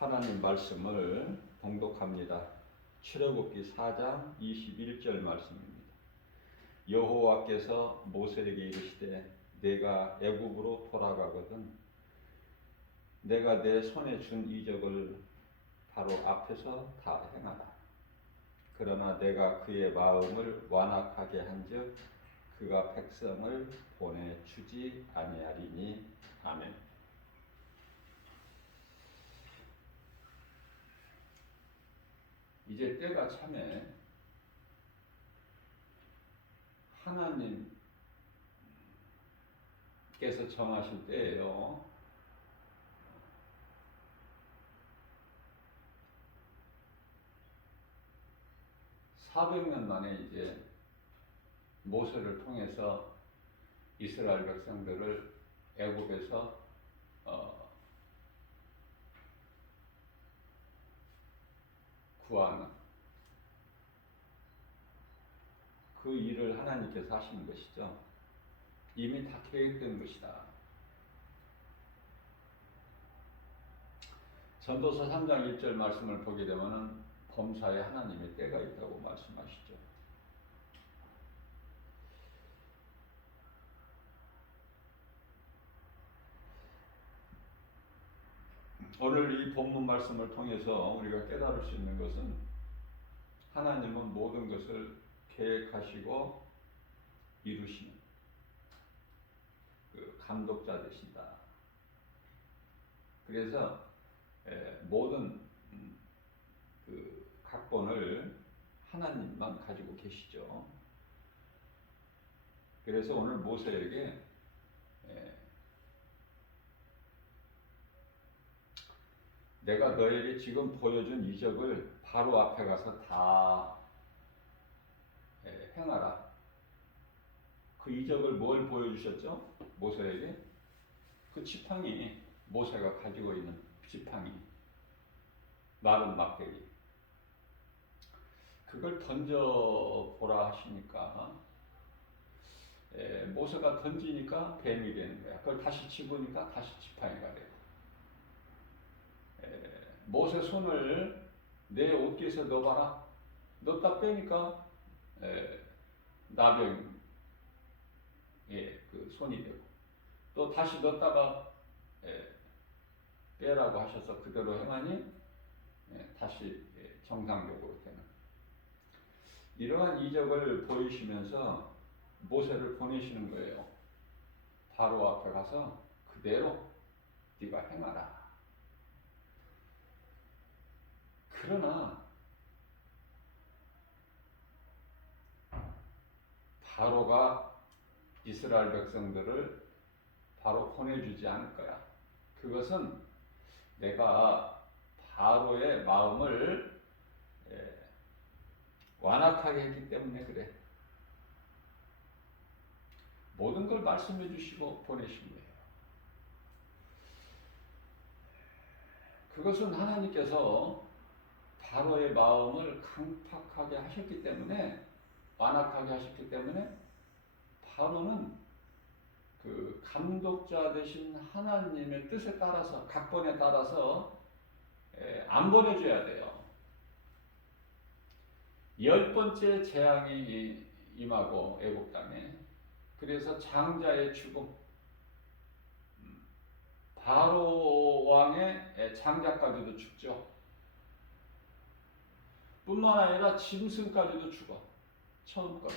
하나님 말씀을 봉독합니다. 출애굽기 4장 21절 말씀입니다. 여호와께서 모세에게 이르시되 내가 애굽으로 돌아가거든 내가 내 손에 준 이적을 바로 앞에서 다 행하라. 그러나 내가 그의 마음을 완악하게 한즉 그가 백성을 보내주지 아니하리니. 아멘. 이제 때가 참에 하나님께서 정하실 때예요. (400년) 만에 이제 모세를 통해서 이스라엘 백성들을 애굽에서 구하는 그 일을 하나님께서 하시는 것이죠. 이미 다 계획된 것이다. 전도서 3장 1절 말씀을 보게 되면은 범사에 하나님의 때가 있다고 말씀하시죠. 오늘 이 본문 말씀을 통해서 우리가 깨달을 수 있는 것은 하나님은 모든 것을 계획하시고 이루시는 그 감독자 되신다. 그래서 모든 그 각본을 하나님만 가지고 계시죠. 그래서 오늘 모세에게 내가 너에게 지금 보여준 이적을 바로 앞에 가서 다 행하라. 그 이적을 뭘 보여주셨죠? 모세에게? 그 지팡이, 모세가 가지고 있는 지팡이, 마른 막대기. 그걸 던져보라 하시니까 모세가 던지니까 뱀이 되는 거야. 그걸 다시 집으니까 다시 지팡이가 돼요. 모세 손을 내 옷깃에 넣어봐라. 넣었다 빼니까 나병의 그 손이 되고, 또 다시 넣었다가 빼라고 하셔서 그대로 행하니 다시 정상적으로 되는, 이러한 이적을 보이시면서 모세를 보내시는 거예요. 바로 앞에 가서 그대로 네가 행하라. 그러나 바로가 이스라엘 백성들을 바로 보내주지 않을 거야. 그것은 내가 바로의 마음을 완악하게 했기 때문에 그래. 모든 걸 말씀해 주시고 보내신 거예요. 그것은 하나님께서 바로의 마음을 강팍하게 하셨기 때문에, 완악하게 하셨기 때문에 바로는 그 감독자 되신 하나님의 뜻에 따라서, 각본에 따라서 안 보내줘야 돼요. 10번째 재앙이 임하고 애국 땅에, 그래서 장자의 죽음, 바로 왕의 장자까지도 죽죠. 뿐만 아니라 짐승까지도 죽어. 처음까지.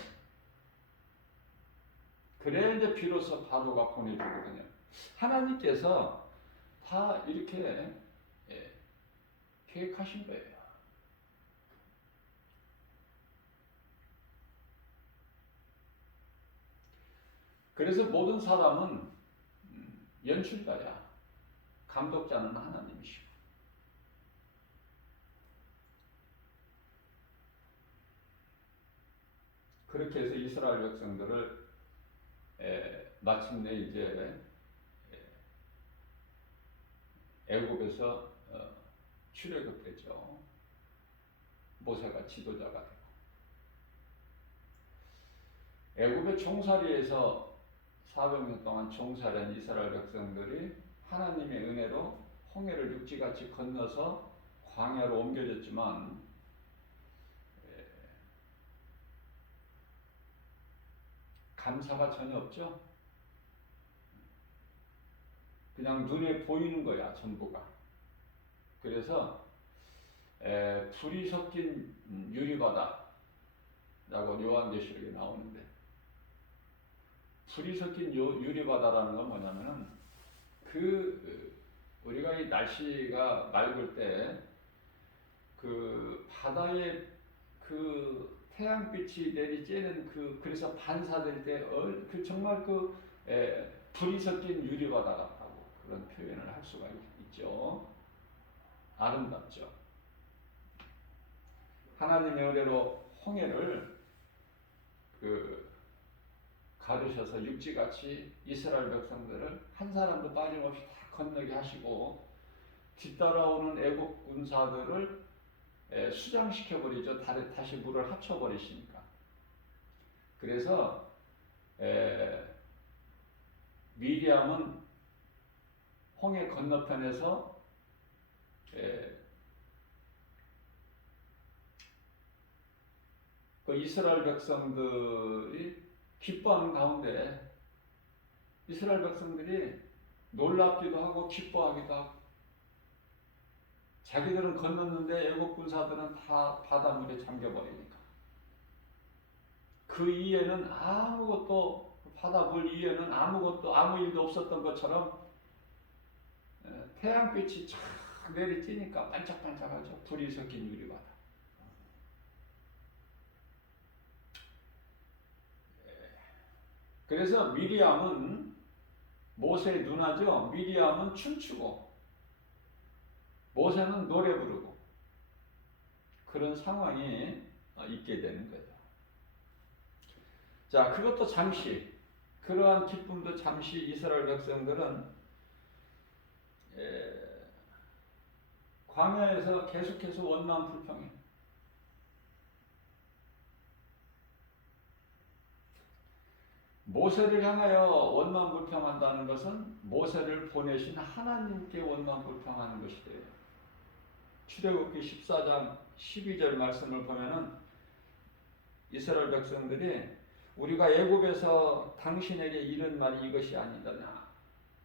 그래 이제 비로소 바로가 보내주거든요. 하나님께서 다 이렇게 계획하신 거예요. 그래서 모든 사람은 연출가야. 감독자는 하나님이시고. 그렇게 해서 이스라엘 백성들을 마침내 이제 애굽에서 출애굽했죠. 모세가 지도자가 되고, 애굽의 종살이에서 400년 동안 종살이한 이스라엘 백성들이 하나님의 은혜로 홍해를 육지같이 건너서 광야로 옮겨졌지만 감사가 전혀 없죠. 그냥 눈에 보이는 거야, 전부가. 그래서 불이 섞인 유리바다라고 요한계시록에 나오는데, 불이 섞인 유리바다라는 건 뭐냐면은 우리가 이 날씨가 맑을 때 그 바다에 그 태양빛이 내리쬐는 그래서 반사될 때 정말 불이 섞인 유리바다 같다고 그런 표현을 할 수가 있죠. 아름답죠. 하나님의 은혜로 홍해를 가르셔서 육지같이 이스라엘 백성들을 한 사람도 빠짐없이 다 건너게 하시고 뒤따라오는 애국 군사들을 수장시켜버리죠. 다시 물을 합쳐버리시니까. 그래서 미리암은 홍해 건너편에서 그 이스라엘 백성들이 기뻐하는 가운데 이스라엘 백성들이 놀랍기도 하고 기뻐하기도 하고, 자기들은 건넜는데 애국 군사들은 다 바닷물에 잠겨버리니까 그 이에는 아무것도, 바닷물 이에는 아무 일도 없었던 것처럼 태양빛이 쫙 내리쬐니까 반짝반짝하죠. 불이 섞인 유리바다. 그래서 미리암은 모세의 누나죠. 미리암은 춤추고 모세는 노래 부르고 그런 상황이 있게 되는 거죠. 자, 그것도 잠시, 그러한 기쁨도 잠시 이스라엘 백성들은 광야에서 계속해서 원망불평해. 모세를 향하여 원망불평한다는 것은 모세를 보내신 하나님께 원망불평하는 것이래요. 출애굽기 14장 12절 말씀을 보면은 이스라엘 백성들이 우리가 애굽에서 당신에게 이른 말이 이것이 아니더냐,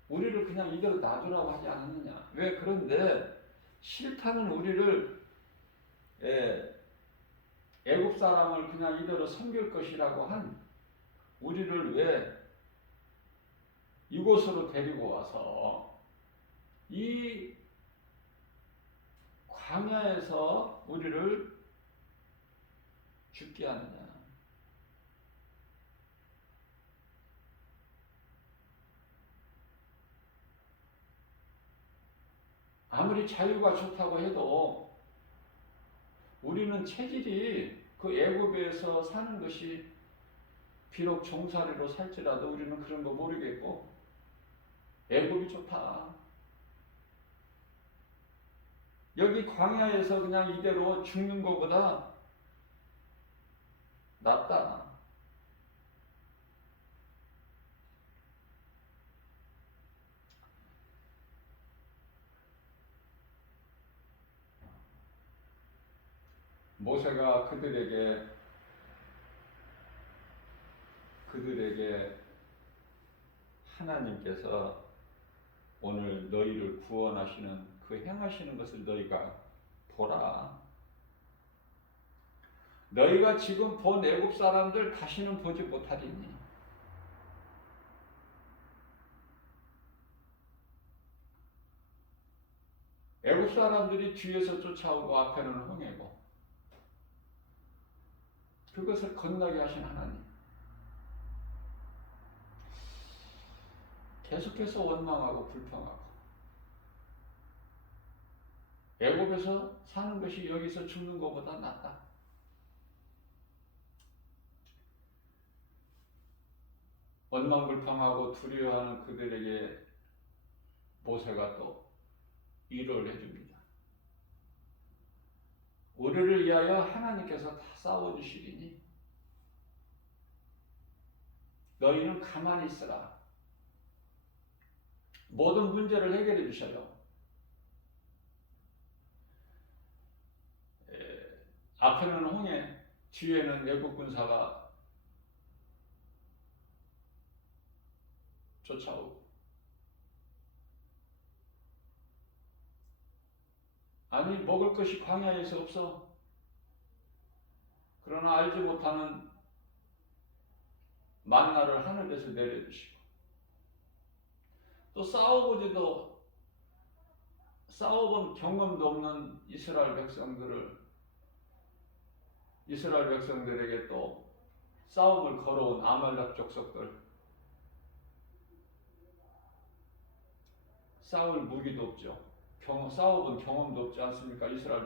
우리를 그냥 이대로 놔두라고 하지 않았느냐, 왜 그런데 싫다는 우리를 애굽 사람을 그냥 이대로 섬길 것이라고 한 우리를 왜 이곳으로 데리고 와서 이 광야에서 우리를 죽게 하느냐. 아무리 자유가 좋다고 해도 우리는 체질이 그 애굽에서 사는 것이 비록 종살이로 살지라도 우리는 그런 거 모르겠고 애굽이 좋다. 여기 광야에서 그냥 이대로 죽는 것보다 낫다. 모세가 그들에게 하나님께서 오늘 너희를 구원하시는 그 행하시는 것을 너희가 보라. 너희가 지금 본 애굽 사람들 다시는 보지 못하리니. 애굽 사람들이 뒤에서 쫓아오고 앞에는 홍해고, 그것을 건너게 하신 하나님. 계속해서 원망하고 불평하고 애굽에서 사는 것이 여기서 죽는 것보다 낫다. 원망불평하고 두려워하는 그들에게 모세가 또 위로를 해줍니다. 우리를 위하여 하나님께서 다 싸워주시리니 너희는 가만히 있으라. 모든 문제를 해결해 주셔요. 앞에는 홍해, 뒤에는 애국 군사가 쫓아오고. 아니, 먹을 것이 광야에서 없어. 그러나 알지 못하는 만나를 하늘에서 내려주시고, 또 싸워본 경험도 없는 이스라엘 백성들에게 또 싸움을 걸어온 아말렉 족속들, 싸울 무기도 없죠. 싸워본 경험도 없지 않습니까? 이스라엘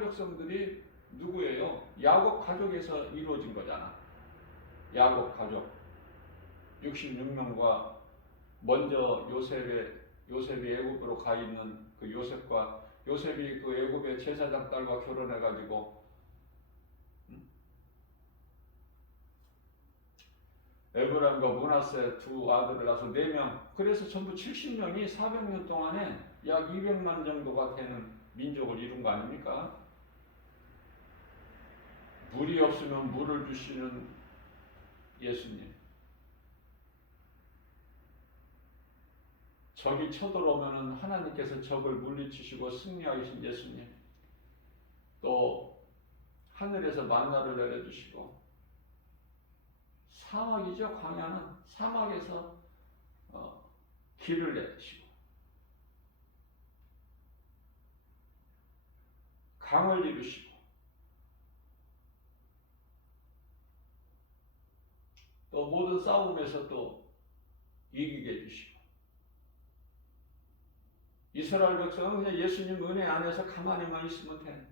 백성들이 누구예요? 야곱 가족에서 이루어진 거잖아. 야곱 가족 66명과 먼저 요셉이 애굽으로 가 있는 그 요셉이 그 애굽의 제사장 딸과 결혼해가지고 에브라임과 므낫세 두 아들을 낳아서 4명, 그래서 전부 70명이 400년 동안에 약 200만 정도가 되는 민족을 이룬 거 아닙니까? 물이 없으면 물을 주시는 예수님, 적이 쳐들어오면 하나님께서 적을 물리치시고 승리하게 하신 예수님, 또 하늘에서 만나를 내려주시고, 사막이죠. 광야는 사막에서 길을 내시고, 강을 이루시고, 또 모든 싸움에서 또 이기게 해주시고, 이스라엘 백성은 그냥 예수님 은혜 안에서 가만히만 있으면 돼.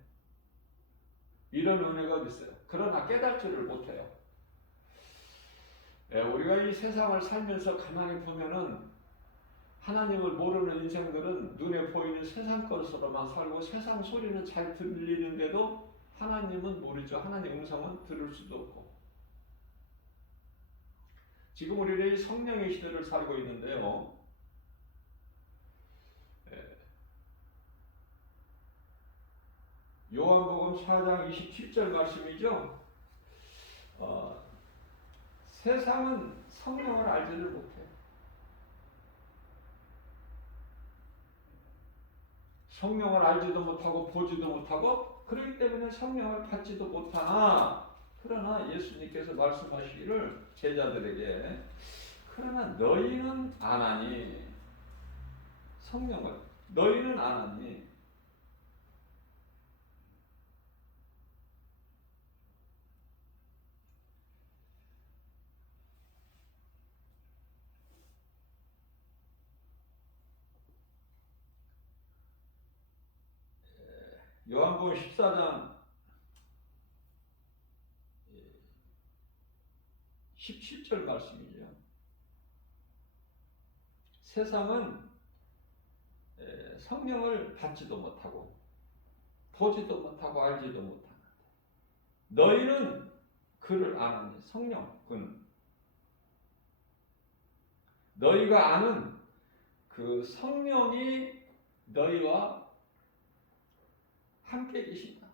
이런 은혜가 어디 있어요? 그러나 깨닫지를 못해요. 우리가 이 세상을 살면서 가만히 보면은 하나님을 모르는 인생들은 눈에 보이는 세상 것으로만 살고, 세상 소리는 잘 들리는데도 하나님은 모르죠. 하나님 음성은 들을 수도 없고. 지금 우리는 이 성령의 시대를 살고 있는데요. 요한복음 4장 27절 말씀이죠. 세상은 성령을 알지를 못해요. 성령을 알지도 못하고 보지도 못하고, 그렇기 때문에 성령을 받지도 못하나, 그러나 예수님께서 말씀하시기를 제자들에게, 그러나 너희는 아나니, 성령을 너희는 아나니, 요한복음 14장 17절 말씀이죠. 세상은 성령을 받지도 못하고 보지도 못하고 알지도 못하는데 너희는 그를 아나니, 성령, 그는 너희가 아는 그 성령이 너희와 함께 계신다.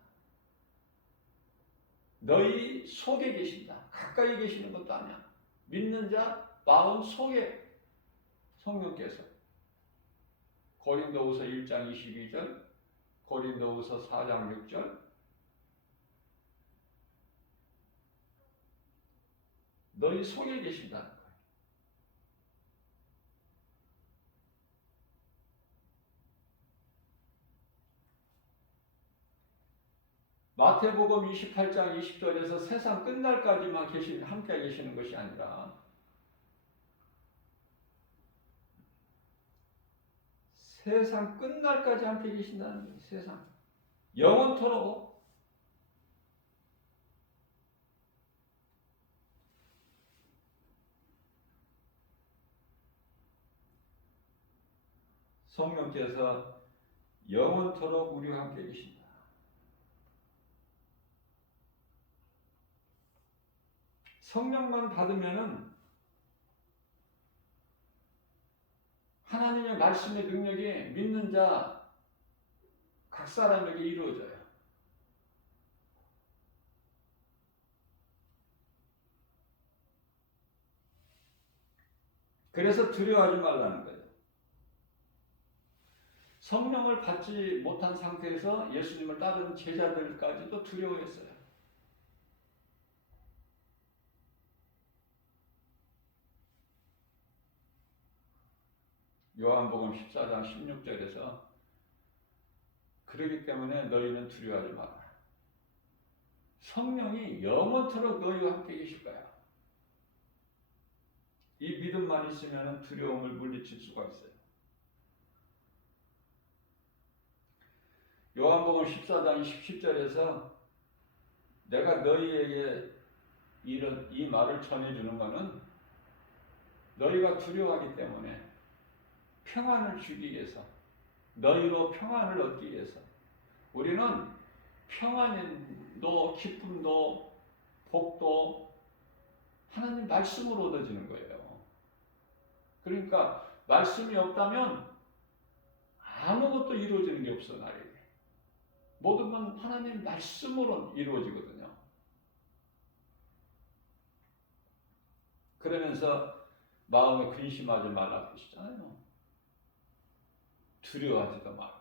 너희 속에 계신다. 가까이 계시는 것도 아니야. 믿는 자 마음 속에 성령께서, 고린도후서 1장 22절, 고린도후서 4장 6절, 너희 속에 계신다는 거예요. 마태복음 28장 20절에서 세상 끝날까지만 함께 계시는 것이 아니라 세상 끝날까지 함께 계신다는 거예요. 세상 영원토록. 성령께서 영원토록 우리와 함께 계신다. 성령만 받으면은 하나님의 말씀의 능력이 믿는 자 각 사람에게 이루어져요. 그래서 두려워하지 말라는 거예요. 성령을 받지 못한 상태에서 예수님을 따르는 제자들까지도 두려워했어요. 요한복음 14장 16절에서 그러기 때문에 너희는 두려워하지 마라. 성령이 영원토록 너희와 함께 계실 거야. 이 믿음만 있으면 두려움을 물리칠 수가 있어요. 요한복음 14장 17절에서 내가 너희에게 이 말을 전해주는 것은 너희가 두려워하기 때문에 평안을 주기 위해서, 너희로 평안을 얻기 위해서. 우리는 평안도 기쁨도 복도 하나님 말씀으로 얻어지는 거예요. 그러니까 말씀이 없다면 아무것도 이루어지는 게 없어. 나에게 모든 건 하나님 말씀으로 이루어지거든요. 그러면서 마음에 근심하지 말라 그러시잖아요. 두려워하지도 말고.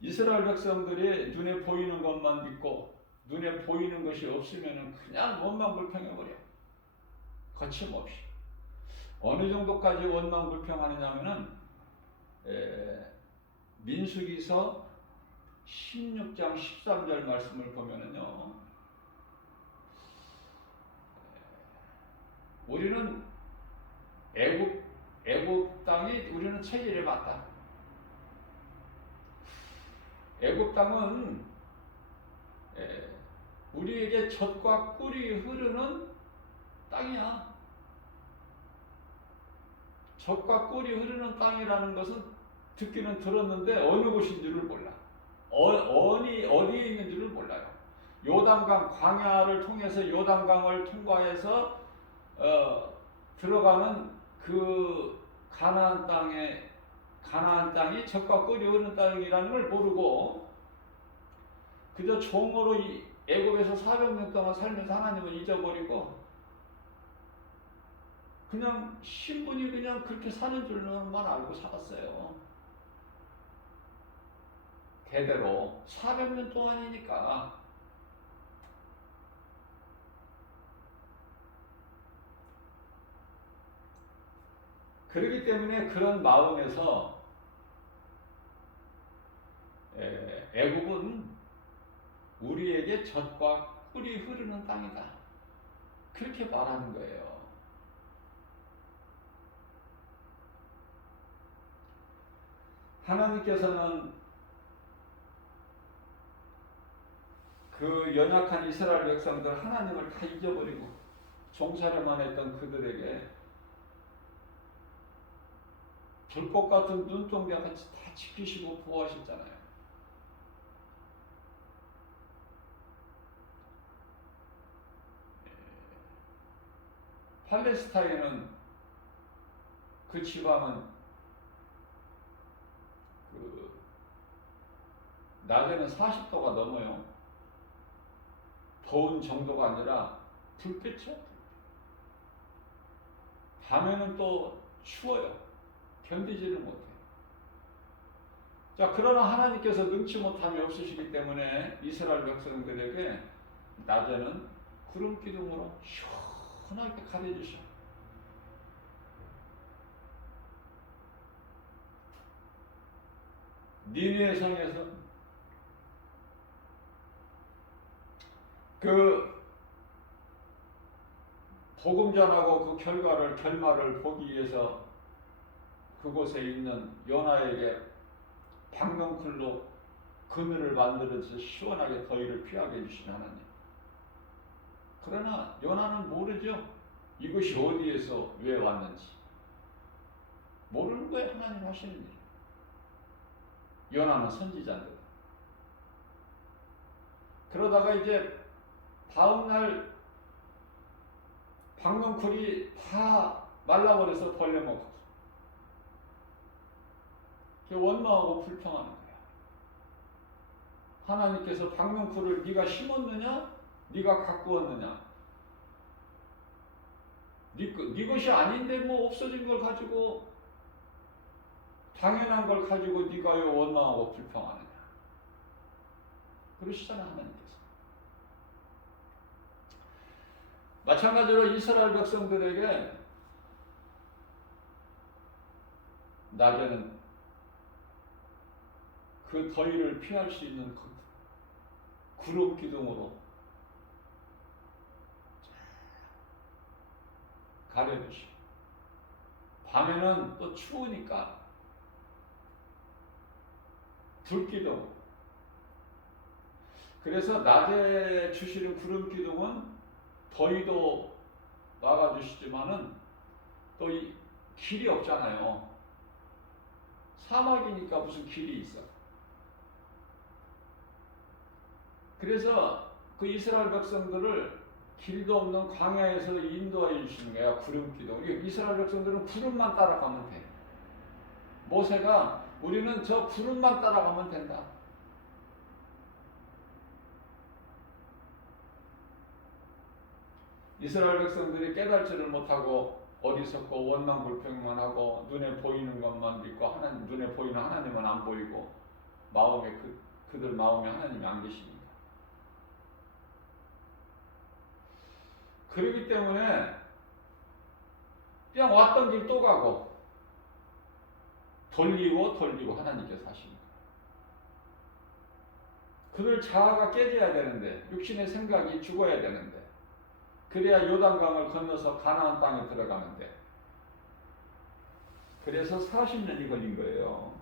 이스라엘 백성들이 눈에 보이는 것만 믿고 눈에 보이는 것이 없으면 그냥 원망불평해버려. 거침없이. 어느 정도까지 원망불평하느냐면은 민수기서 16장 13절 말씀을 보면은요, 우리는 애굽 땅이 우리는 체질에 맞다. 애굽 땅은 우리에게 젖과 꿀이 흐르는 땅이야. 젖과 꿀이 흐르는 땅이라는 것은 듣기는 들었는데 어느 곳인 줄을 몰라. 어디에 있는 줄을 몰라요. 요단강 광야를 통해서 요단강을 통과해서 들어가는 그 가나안 땅이 젖과 꿀이 흐르는 땅이라는 걸 모르고 그저 종으로 애굽에서 400년 동안 살면서 하나님을 잊어버리고 그냥 신분이 그냥 그렇게 사는 줄만 알고 살았어요. 대대로 400년 동안이니까. 그렇기 때문에 그런 마음에서 애굽은 우리에게 젖과 꿀이 흐르는 땅이다. 그렇게 말하는 거예요. 하나님께서는 그 연약한 이스라엘 백성들 하나님을 다 잊어버리고 종살이만 했던 그들에게 불꽃 같은 눈동자 같이 다 지키시고 보호하셨잖아요. 팔레스타인은 그 지방은 낮에는 40도가 넘어요. 더운 정도가 아니라 불빛이요. 밤에는 또 추워요. 견디지를 못해요. 자, 그러나 하나님께서 능치 못함이 없으시기 때문에 이스라엘 백성들에게 낮에는 구름 기둥으로 시원하게 가려주셔. 니느웨 성에서 그 복음 전하고 그 결말을 보기 위해서 그곳에 있는 요나에게 방명쿨로 그늘을 만들어서 시원하게 더위를 피하게 해주신 하나님. 그러나 요나는 모르죠. 이것이 어디에서 왜 왔는지. 모르는 거예요. 하나님 하시는 일. 요나는 선지자인데. 그러다가 이제 다음날 방명쿨이 다 말라버려서 벌레 먹었어. 원망하고 불평하는 거야. 하나님께서 박농쿨을 네가 심었느냐? 네가 가꾸었느냐? 네 것이 아닌데 뭐 없어진 걸 가지고 당연한 걸 가지고 네가 왜 원망하고 불평하느냐? 그러시잖아 하나님께서. 마찬가지로 이스라엘 백성들에게 낮에는 그 더위를 피할 수 있는 그 구름 기둥으로 가려주시고, 밤에는 또 추우니까 불기둥. 그래서 낮에 주시는 구름 기둥은 더위도 막아주시지만은 또 이 길이 없잖아요. 사막이니까 무슨 길이 있어. 그래서 그 이스라엘 백성들을 길도 없는 광야에서 인도해 주시는 거야. 구름 기둥. 이스라엘 백성들은 구름만 따라가면 돼. 모세가 우리는 저 구름만 따라가면 된다. 이스라엘 백성들이 깨달지를 못하고 어리석고 원망 불평만 하고 눈에 보이는 것만 믿고 눈에 보이는 하나님은 안 보이고 마음에 그들 마음에 하나님이 안 계십니다. 그렇기 때문에 그냥 왔던 길 또 가고 돌리고 하나님께서 하십니다. 그들 자아가 깨져야 되는데, 육신의 생각이 죽어야 되는데, 그래야 요단강을 건너서 가나안 땅에 들어가면 돼. 그래서 40년이 걸린 거예요.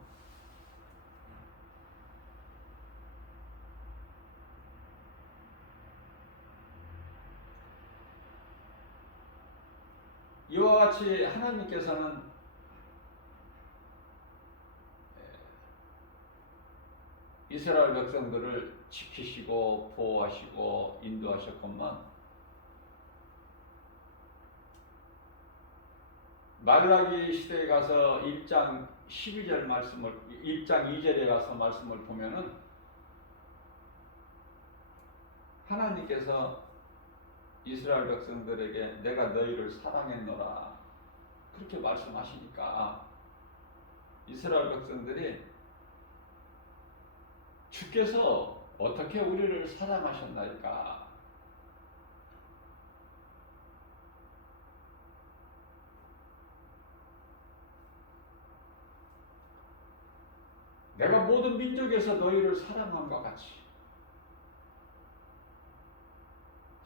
이와 같이 하나님께서는 이스라엘 백성들을 지키시고 보호하시고 인도하셨건만, 말라기 시대에 가서 1장 12절 말씀을 1장 2절에 가서 말씀을 보면은 하나님께서 이스라엘 백성들에게 내가 너희를 사랑했노라 그렇게 말씀하시니까 이스라엘 백성들이 주께서 어떻게 우리를 사랑하셨나이까? 내가 모든 민족에서 너희를 사랑함과 같이.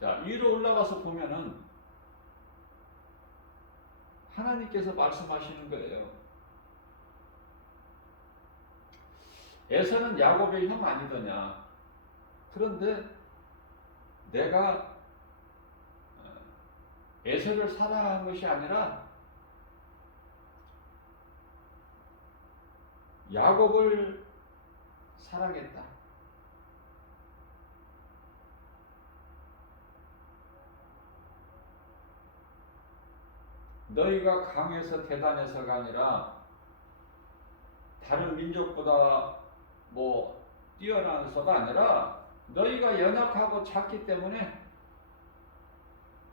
자, 위로 올라가서 보면은 하나님께서 말씀하시는 거예요. 에서는 야곱의 형 아니더냐? 그런데 내가 에서를 사랑한 것이 아니라 야곱을 사랑했다. 너희가 강해서 대단해서가 아니라 다른 민족보다 뭐 뛰어나서가 아니라 너희가 연약하고 작기 때문에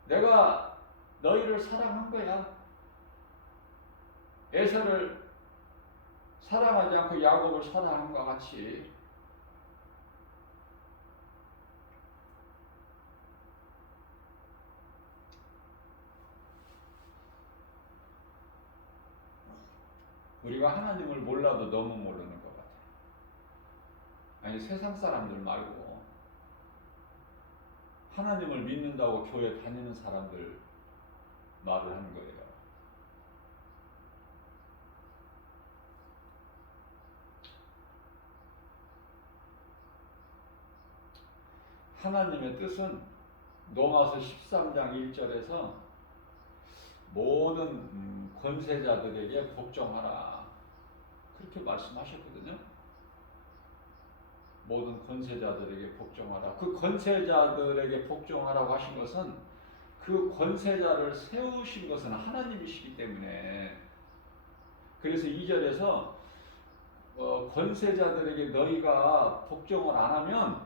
내가 너희를 사랑한 거야. 에서를 사랑하지 않고 야곱을 사랑한 것 같이. 우리가 하나님을 몰라도 너무 모르는 것 같아요. 아니, 세상 사람들 말고 하나님을 믿는다고 교회 다니는 사람들 말을 하는 거예요. 하나님의 뜻은 로마서 13장 1절에서 모든 권세자들에게 복종하라 그렇게 말씀하셨거든요. 모든 권세자들에게 복종하라. 그 권세자들에게 복종하라고 하신 것은 그 권세자를 세우신 것은 하나님이시기 때문에, 그래서 2절에서 권세자들에게 너희가 복종을 안 하면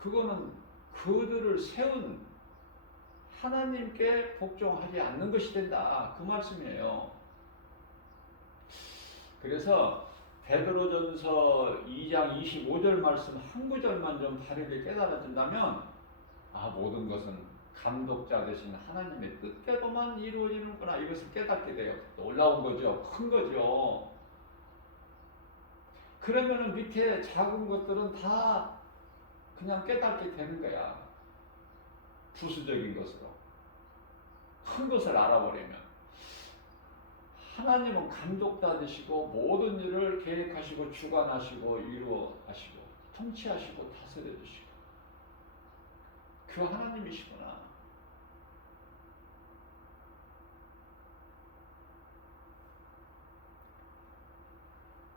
그거는 그들을 세운 하나님께 복종하지 않는 것이 된다. 그 말씀이에요. 그래서 베드로전서 2장 25절 말씀 한 구절만 좀 바르게 깨달아진다면 모든 것은 감독자 되신 하나님의 뜻대로만 이루어지는구나 이것을 깨닫게 돼요. 놀라운 거죠. 큰 거죠. 그러면은 밑에 작은 것들은 다 그냥 깨닫게 되는 거야. 부수적인 것으로. 큰 것을 알아버리면. 하나님은 감독자 되시고 모든 일을 계획하시고 주관하시고 이루어하시고 통치하시고 다스려 주시고 그 하나님이시구나.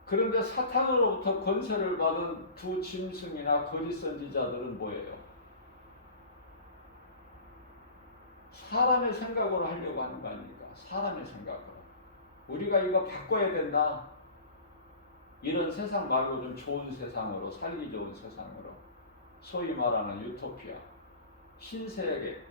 그런데 사탄으로부터 권세를 받은 두 짐승이나 거짓 선지자들은 뭐예요? 사람의 생각으로 하려고 하는 거 아닙니까? 사람의 생각으로. 우리가 이거 바꿔야 된다. 이런 세상 말고 좀 좋은 세상으로, 살기 좋은 세상으로. 소위 말하는 유토피아. 신세계.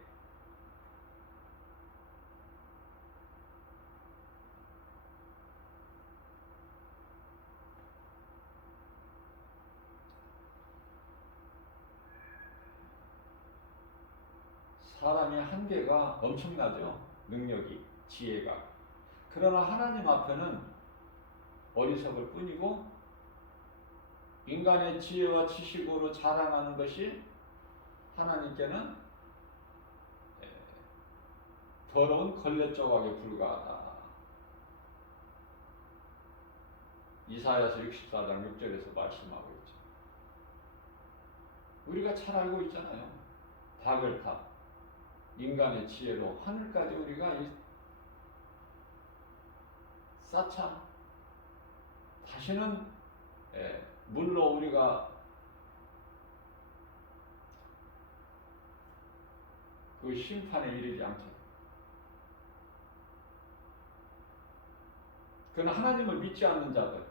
사람의 한계가 엄청나죠. 능력이, 지혜가. 그러나 하나님 앞에는 어리석을 뿐이고 인간의 지혜와 지식으로 자랑하는 것이 하나님께는 더러운 걸레 조각에 불과하다. 이사야서 64장 6절에서 말씀하고 있죠. 우리가 잘 알고 있잖아요. 바벨탑, 인간의 지혜로 하늘까지 우리가 쌓자. 다시는 물로 우리가 그 심판에 이르지 않게. 그는 하나님을 믿지 않는 자들.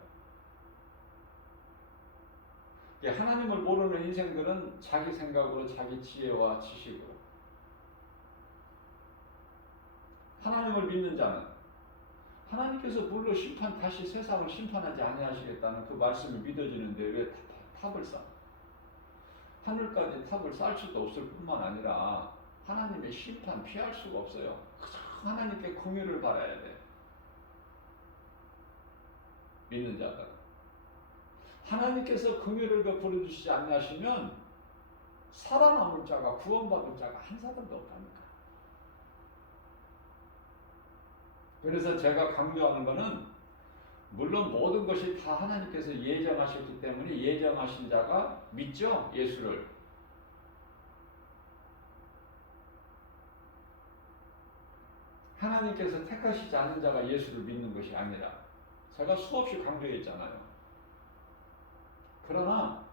하나님을 모르는 인생들은 자기 생각으로 자기 지혜와 지식으로. 하나님을 믿는 자는 하나님께서 물로 다시 세상을 심판하지 아니하시겠다는 그 말씀이 믿어지는데 왜 탑을 쌓아? 하늘까지 탑을 쌓을 수도 없을 뿐만 아니라 하나님의 심판 피할 수가 없어요. 하나님께 긍휼을 바라야 돼. 믿는 자들. 하나님께서 긍휼을 베풀어 주시지 않으시면 살아남을 자가 구원받을 자가 한 사람도 없답니다. 그래서 제가 강조하는 것은 물론 모든 것이 다 하나님께서 예정하셨기 때문에 예정하신 자가 믿죠. 예수를. 하나님께서 택하시지 않은 자가 예수를 믿는 것이 아니라 제가 수없이 강조했잖아요. 그러나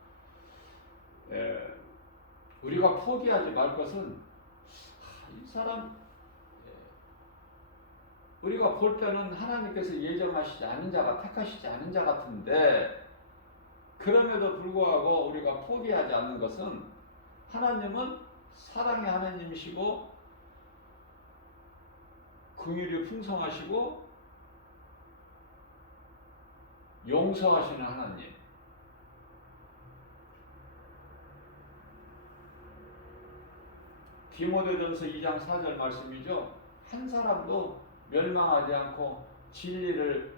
우리가 포기하지 말 것은 이 사람 우리가 볼 때는 하나님께서 예정하시지 않은 자가 택하시지 않은 자 같은데 그럼에도 불구하고 우리가 포기하지 않는 것은 하나님은 사랑의 하나님이시고 긍휼이 풍성하시고 용서하시는 하나님. 디모데전서 2장 4절 말씀이죠. 한 사람도 멸망하지 않고 진리를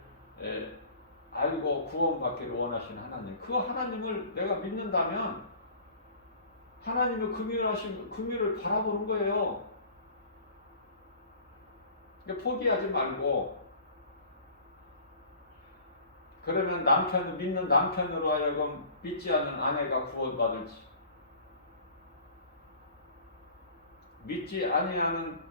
알고 구원받기를 원하시는 하나님. 그 하나님을 내가 믿는다면 하나님의 긍휼을 바라보는 거예요. 포기하지 말고 그러면 믿는 남편으로 하여금 믿지 않는 아내가 구원받을지 믿지 아니하는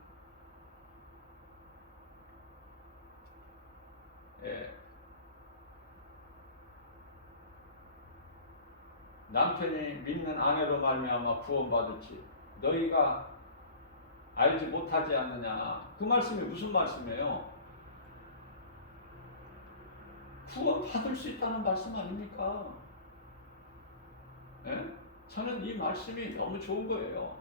남편이 믿는 아내로 말미암아 구원받을지 너희가 알지 못하지 않느냐. 그 말씀이 무슨 말씀이에요? 구원 받을 수 있다는 말씀 아닙니까? 예? 저는 이 말씀이 너무 좋은 거예요.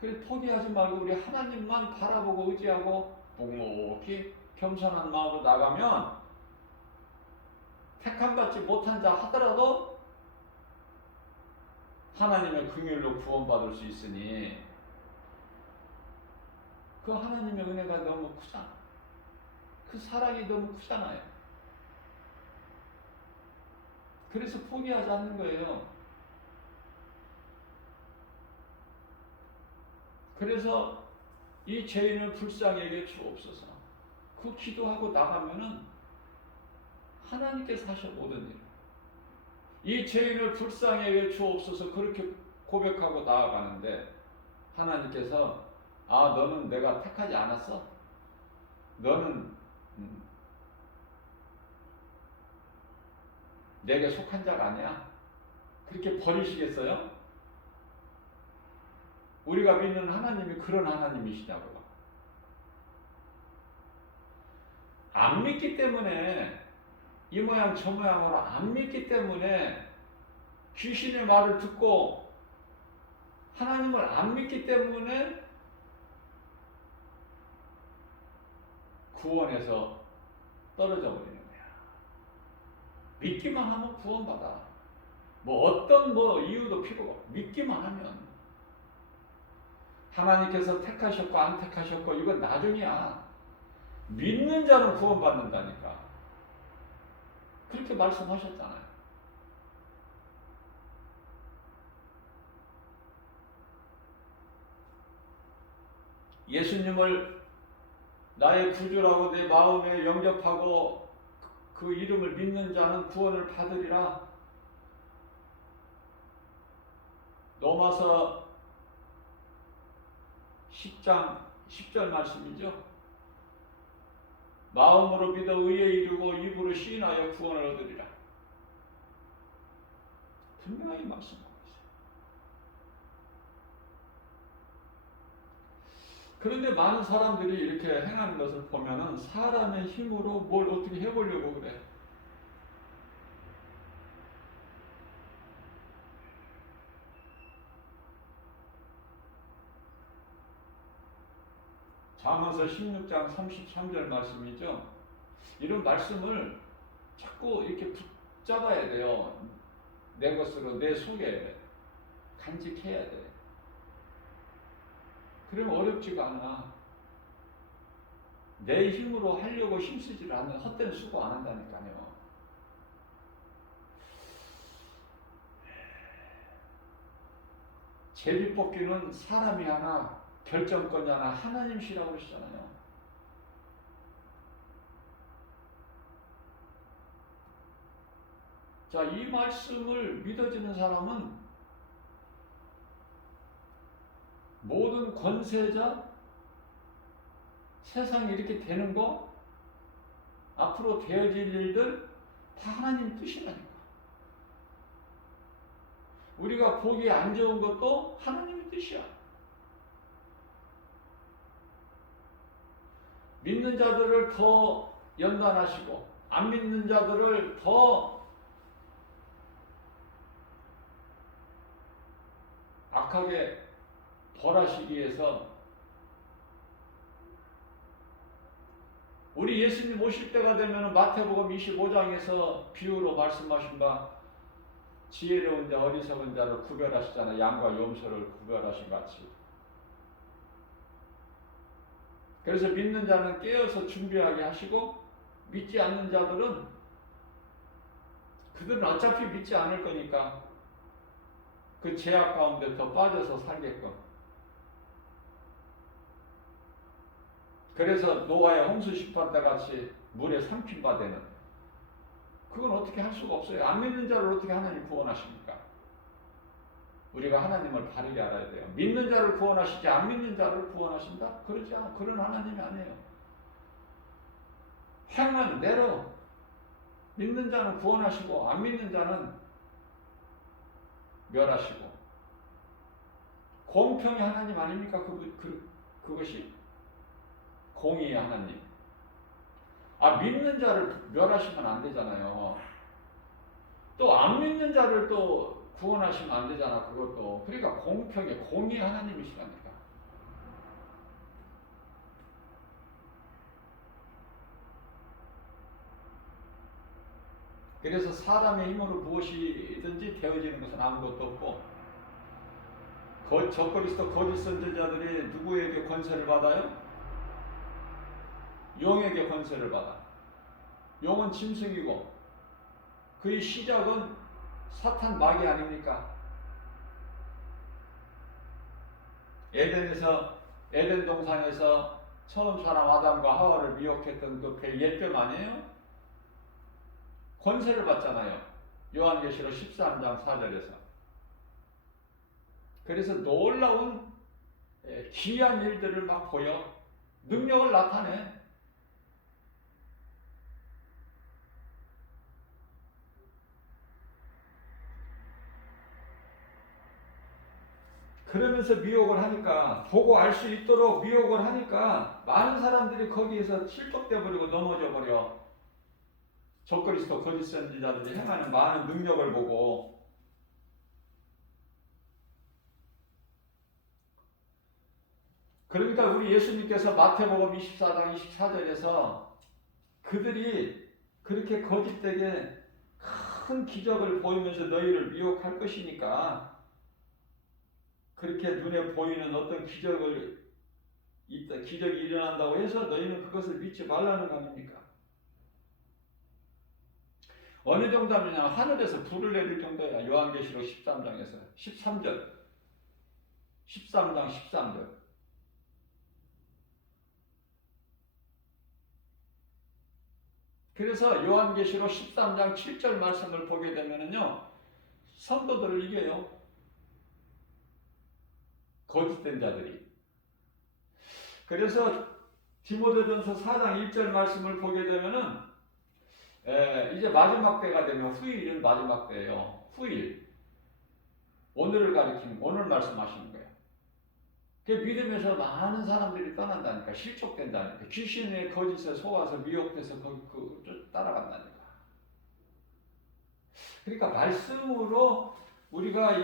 그래서 포기하지 말고 우리 하나님만 바라보고 의지하고 묵묵히 겸손한 마음으로 나가면 택함받지 못한 자 하더라도 하나님의 긍휼로 구원받을 수 있으니 그 하나님의 은혜가 너무 크잖아. 그 사랑이 너무 크잖아요. 그래서 포기하지 않는 거예요. 그래서 이 죄인을 불쌍히 여겨 주옵소서. 그 기도하고 나가면은 하나님께서 하셔 모든 일. 이 죄인을 불쌍히 여겨 주옵소서 그렇게 고백하고 나아가는데 하나님께서 너는 내가 택하지 않았어. 너는 내게 속한 자가 아니야. 그렇게 버리시겠어요? 우리가 믿는 하나님이 그런 하나님이시냐고요. 안 믿기 때문에 이 모양 저 모양으로 안 믿기 때문에 귀신의 말을 듣고 하나님을 안 믿기 때문에 구원에서 떨어져 버리는 거야. 믿기만 하면 구원받아. 어떤 이유도 필요가 없어. 믿기만 하면. 하나님께서 택하셨고 안 택하셨고 이건 나중이야. 믿는 자는 구원받는다니까. 그렇게 말씀하셨잖아요. 예수님을 나의 구주라고 내 마음에 영접하고 그 이름을 믿는 자는 구원을 받으리라. 로마서 10장 10절 말씀이죠. 마음으로 믿어 의에 이르고 입으로 시인하여 구원을 얻으리라. 분명히 말씀하고 있어요. 그런데 많은 사람들이 이렇게 행하는 것을 보면은 사람의 힘으로 뭘 어떻게 해보려고 그래. 잠언서 16장 33절 말씀이죠. 이런 말씀을 자꾸 이렇게 붙잡아야 돼요. 내 것으로 내 속에 간직해야 돼. 그러면 어렵지가 않아. 내 힘으로 하려고 힘쓰지를 않는 헛된 수고 안 한다니까요. 제비 뽑기는 사람이 하나 결정권이 하나 하나님이시라고 그러시잖아요. 자, 이 말씀을 믿어지는 사람은 모든 권세자, 세상에 이렇게 되는 거, 앞으로 되어질 일들 다 하나님 뜻이라니까. 우리가 보기 안 좋은 것도 하나님의 뜻이야. 믿는 자들을 더 연단하시고 안 믿는 자들을 더 악하게 벌하시기 위해서 우리 예수님 오실 때가 되면 마태복음 25장에서 비유로 말씀하신 바 지혜로운 자 어리석은 자를 구별하시잖아요. 양과 염소를 구별하신 같이. 그래서 믿는 자는 깨어서 준비하게 하시고 믿지 않는 자들은 그들은 어차피 믿지 않을 거니까 그 죄악 가운데 더 빠져서 살겠건. 그래서 노아의 홍수 심판 때 같이 물에 삼킨 바 되는, 그건 어떻게 할 수가 없어요. 안 믿는 자를 어떻게 하나님 구원하십니까? 우리가 하나님을 바르게 알아야 돼요. 믿는 자를 구원하시지 안 믿는 자를 구원하신다? 그러지 않아. 그런 하나님이 아니에요. 행은 내로 믿는 자는 구원하시고 안 믿는 자는 멸하시고. 공평의 하나님 아닙니까? 그것이 공의의 하나님. 믿는 자를 멸하시면 안 되잖아요. 또 안 믿는 자를 또 구원하시면 안 되잖아, 그것도. 그러니까 공평해, 공의 하나님이시라니까. 그래서 사람의 힘으로 무엇이든지 되어지는 것은 아무것도 없고, 적그리스도 거짓 선지자들이 누구에게 권세를 받아요? 용에게 권세를 받아. 용은 짐승이고 그의 시작은 사탄 마귀 아닙니까? 에덴 동산에서 처음 사람 아담과 하와를 미혹했던 그 옛뱀 아니에요? 권세를 받잖아요. 요한계시록 13장 4절에서. 그래서 놀라운 기이한 일들을 막 보여 능력을 나타내. 그러면서 미혹을 하니까, 보고 알 수 있도록 미혹을 하니까 많은 사람들이 거기에서 실족돼 버리고 넘어져 버려. 적그리스도 거짓 선지자들이 행하는 많은 능력을 보고. 그러니까 우리 예수님께서 마태복음 24장 24절에서 그들이 그렇게 거짓되게 큰 기적을 보이면서 너희를 미혹할 것이니까, 그렇게 눈에 보이는 어떤 기적이 일어난다고 해서 너희는 그것을 믿지 말라는 거 아닙니까? 어느 정도 하면 하늘에서 불을 내릴 정도야. 요한계시록 13장에서 13절 13장 13절. 그래서 요한계시록 13장 7절 말씀을 보게 되면은요, 성도들을 이겨요. 거짓된 자들이. 그래서 디모데전서 4장 1절 말씀을 보게 되면은 이제 마지막 때가 되면, 후일은 마지막 때예요. 후일. 오늘을 가리키는, 오늘 말씀하시는 거예요. 그 믿음에서 많은 사람들이 떠난다니까, 실족된다니까, 귀신의 거짓에 속아서 미혹돼서 따라간다니까. 그러니까 말씀으로 우리가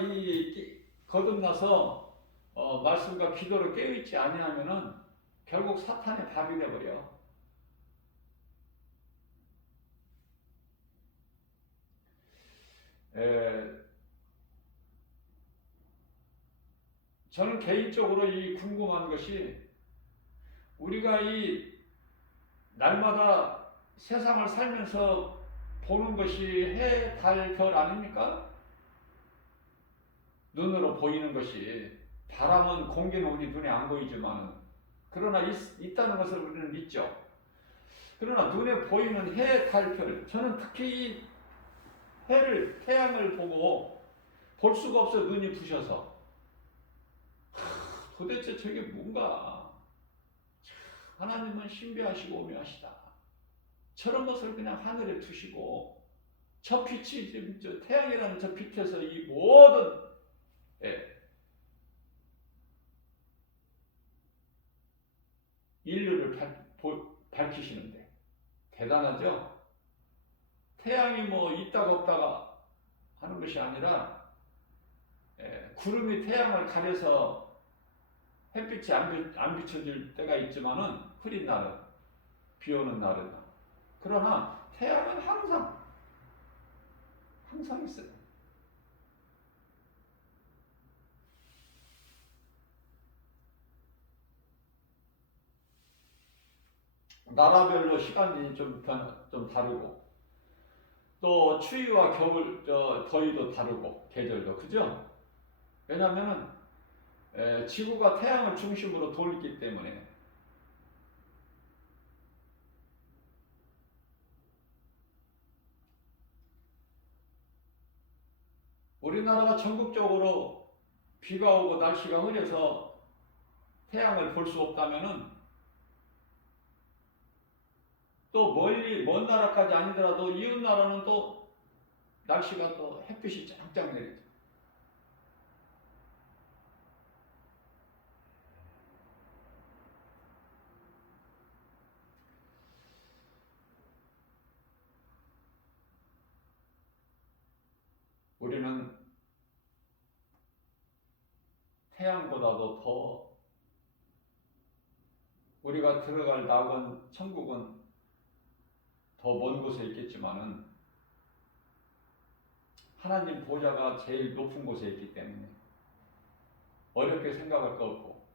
거듭나서 말씀과 기도로 깨어있지 아니하면은 결국 사탄의 밥이 되버려. 저는 개인적으로 궁금한 것이, 우리가 날마다 세상을 살면서 보는 것이 해, 달, 별 아닙니까? 눈으로 보이는 것이. 바람은, 공기는 우리 눈에 안 보이지만 그러나 있다는 것을 우리는 믿죠. 그러나 눈에 보이는 해, 달, 별, 저는 특히 태양을 보고 볼 수가 없어. 눈이 부셔서. 도대체 저게 뭔가. 하나님은 신비하시고 오묘하시다. 저런 것을 그냥 하늘에 두시고, 저 빛이, 저 태양이라는 저 빛에서 이 모든 인류를 밝히시는데 대단하죠? 태양이 뭐 있다가 없다가 하는 것이 아니라, 구름이 태양을 가려서 햇빛이 안 비춰질 때가 있지만은, 흐린 날은, 비 오는 날은. 그러나 태양은 항상 있어요. 나라별로 시간이 좀 다르고, 또 추위와 겨울, 더위도 다르고, 계절도. 그죠? 왜냐면은 지구가 태양을 중심으로 돌기 때문에. 우리나라가 전국적으로 비가 오고 날씨가 흐려서 태양을 볼 수 없다면은, 또 먼 나라까지 아니더라도 이웃 나라는 또 날씨가 또 햇빛이 짱짱 내리죠. 우리는 태양보다도 더 우리가 들어갈 낙원, 천국은 더 먼 곳에 있겠지만은 하나님 보좌가 제일 높은 곳에 있기 때문에 어렵게 생각할 거 없고,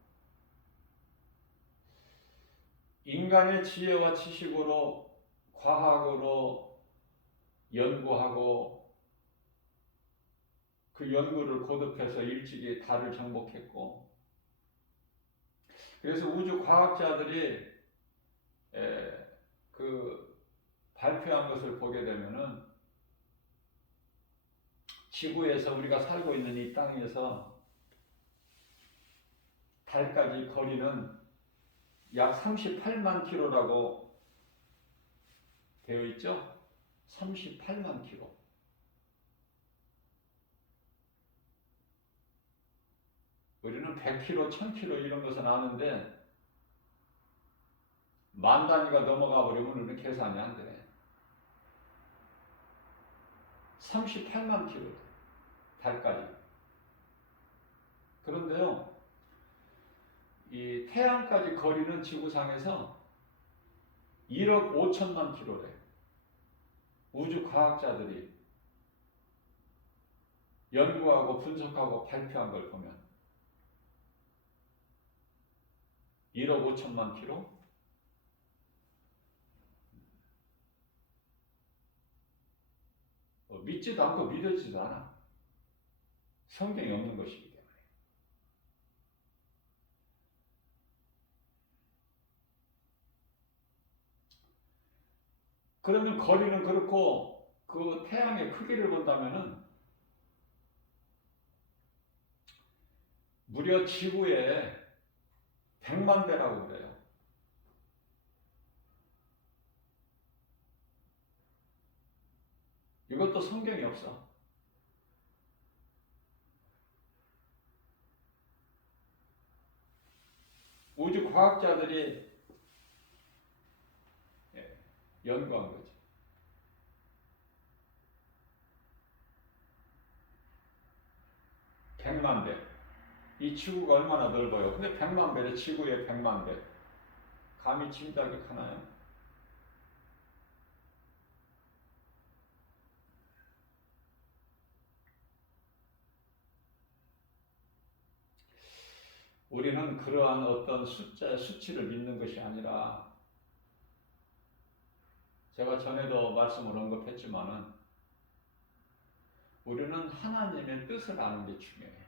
인간의 지혜와 지식으로 과학으로 연구하고 그 연구를 거듭해서 일찍이 달을 정복했고, 그래서 우주 과학자들이 그 발표한 것을 보게 되면은 지구에서 우리가 살고 있는 이 땅에서 달까지 거리는 약 38만 킬로라고 되어 있죠. 38만 킬로. 우리는 100킬로, 1000킬로 이런 것은 아는데 만 단위가 넘어가 버리면 우리는 계산이 안 돼. 38만 킬로 달까지. 그런데요, 이 태양까지 거리는 지구상에서 1억 5천만 킬로래. 우주 과학자들이 연구하고 분석하고 발표한 걸 보면 1억 5천만 킬로? 믿지도 않고 믿어지지도 않아. 성경이 없는 것이기 때문에. 그러면 거리는 그렇고 그 태양의 크기를 본다면은 무려 지구의 100만 배라고 그래요. 이것도 성경이 없어. 우주 과학자들이 연구한 거지. 100만 배. 이 지구가 얼마나 넓어요. 근데 100만 배래. 지구의 100만 배. 감히 짐작이 가나요? 우리는 그러한 어떤 수치를 믿는 것이 아니라, 제가 전에도 말씀을 언급했지만은 우리는 하나님의 뜻을 아는 게 중요해.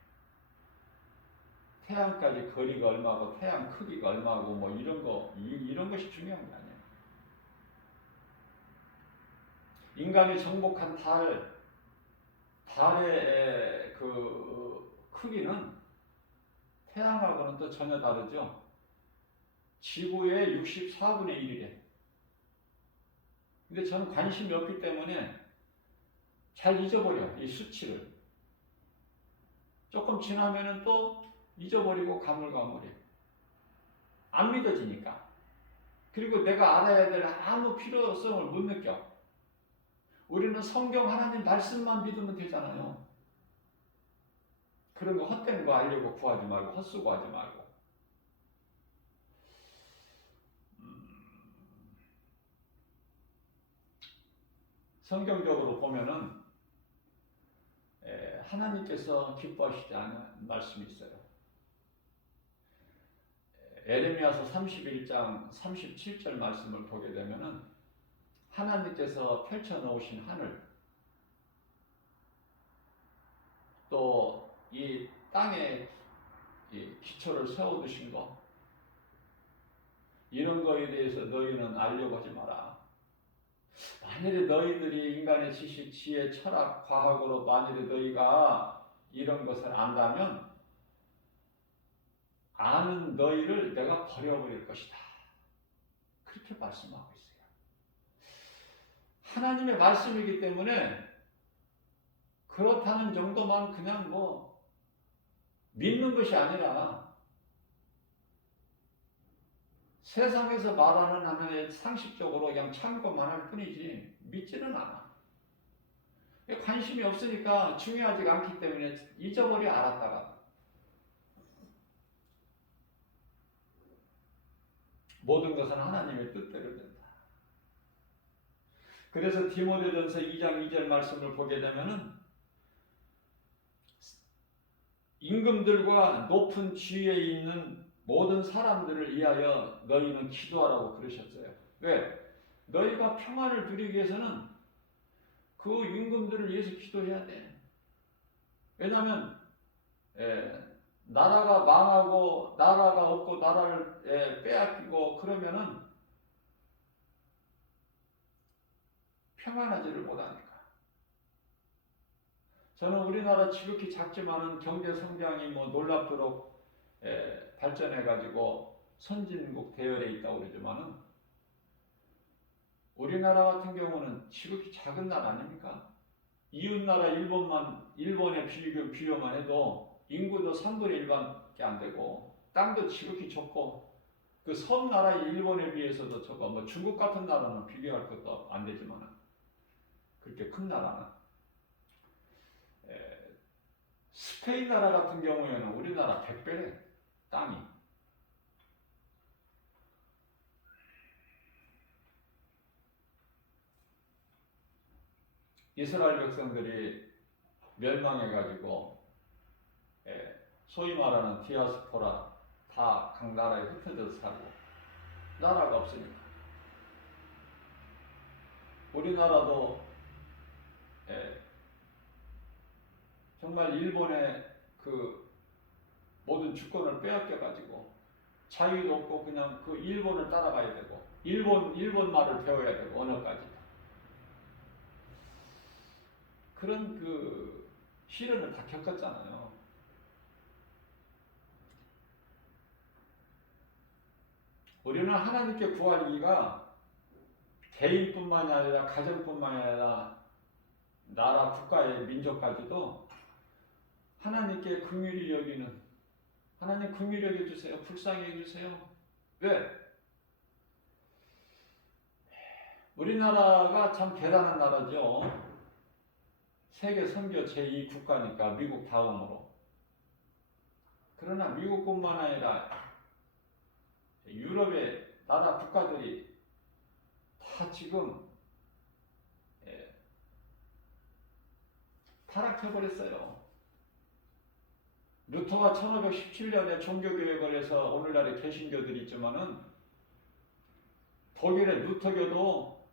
태양까지 거리가 얼마고 태양 크기가 얼마고 뭐 이런 것이 중요한 게 아니에요. 인간이 정복한 달의 그 크기는 태양하고는 또 전혀 다르죠. 지구의 64분의 1이래. 근데 저는 관심이 없기 때문에 잘 잊어버려, 이 수치를. 조금 지나면은 또 잊어버리고 가물가물해. 안 믿어지니까. 그리고 내가 알아야 될 아무 필요성을 못 느껴. 우리는 성경 하나님 말씀만 믿으면 되잖아요. 그런 거 헛된 거 알려고 구하지 말고 헛수고하지 말고. 성경적으로 보면은 하나님께서 기뻐하시지 않은 말씀이 있어요. 에레미야서 31장 37절 말씀을 보게 되면은 하나님께서 펼쳐놓으신 하늘, 또 이 땅에 이 기초를 세워두신 거, 이런 거에 대해서 너희는 알려고 하지 마라. 만일에 너희들이 인간의 지식, 지혜, 철학, 과학으로 만일에 너희가 이런 것을 안다면 아는 너희를 내가 버려버릴 것이다. 그렇게 말씀하고 있어요. 하나님의 말씀이기 때문에 그렇다는 정도만 그냥 뭐 믿는 것이 아니라 세상에서 말하는 하나의 상식적으로 그냥 참고만 할 뿐이지 믿지는 않아. 관심이 없으니까 중요하지가 않기 때문에 잊어버려 알았다가. 모든 것은 하나님의 뜻대로 된다. 그래서 디모데전서 2장 2절 말씀을 보게 되면은 임금들과 높은 지위에 있는 모든 사람들을 위하여 너희는 기도하라고 그러셨어요. 왜? 너희가 평안을 누리기 위해서는 그 임금들을 위해서 기도해야 돼. 왜냐하면 나라가 망하고 나라가 없고 나라를 빼앗기고 그러면은 평안하지를 못하니까. 저는 우리나라 지극히 작지만은 경제 성장이 뭐 놀랍도록 발전해가지고 선진국 대열에 있다고 그러지만은 우리나라 같은 경우는 지극히 작은 나라 아닙니까? 이웃나라 일본에 비교만 해도 인구도 3분의 1밖에 안 되고 땅도 지극히 좁고 그 섬나라 일본에 비해서도 적어. 뭐 중국 같은 나라는 비교할 것도 안 되지만 그렇게 큰 나라는 스페인 나라 같은 경우에는 우리나라 100배래 땅이. 이스라엘 백성들이 멸망해가지고 소위 말하는 디아스포라 다 각 나라에 흩어져서 살고 나라가 없으니까. 우리나라도 정말 일본의 그 모든 주권을 빼앗겨가지고 자유도 없고 그냥 그 일본을 따라가야 되고 일본 말을 배워야 되고 언어까지 그런 그 시련을 다 겪었잖아요. 우리는 하나님께 구하기가 개인뿐만이 아니라 가정뿐만이 아니라 나라, 국가의 민족까지도 하나님께 긍휼히 여기는 하나님 긍휼히 여겨주세요. 불쌍히 해주세요. 왜? 우리나라가 참 대단한 나라죠. 세계 선교 제2국가니까 미국 다음으로. 그러나 미국뿐만 아니라 유럽의 나라 국가들이 다 지금 타락해버렸어요. 루터가 1517년에 종교개혁을 해서 오늘날의 개신교들이 있지만은 독일의 루터교도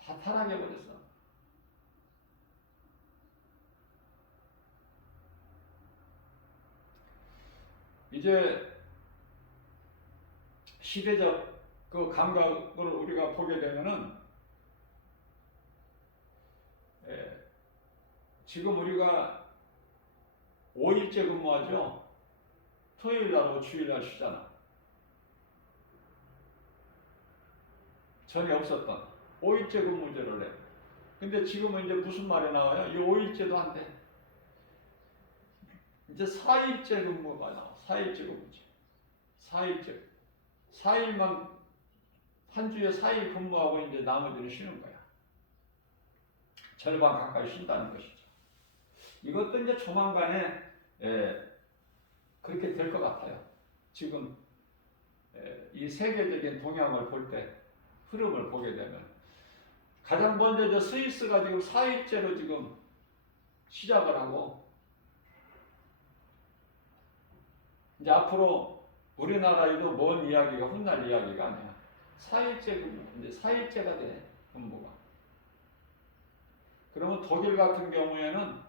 다 타락해버렸어. 이제 시대적 그 감각을 우리가 보게 되면은 지금 우리가 5일째 근무하죠. 토요일 날하고 주일 날 쉬잖아. 전에 없었던 5일째 근무제를 해. 근데 지금은 이제 무슨 말이 나와요? 이 5일째도 안 돼. 이제 4일째 근무가 나와. 4일째 근무제. 4일째. 4일만 한 주에 4일 근무하고 이제 나머지는 쉬는 거야. 절반 가까이 쉰다는 것이죠. 이것도 이제 조만간에 그렇게 될 것 같아요. 지금 이 세계적인 동향을 볼 때 흐름을 보게 되면 가장 먼저 저 스위스가 지금 4일째로 지금 시작을 하고 이제 앞으로 우리나라에도 먼 이야기가 훗날 이야기가 아니야. 4일째 근무, 이제 4일째가 돼 근무가. 그러면 독일 같은 경우에는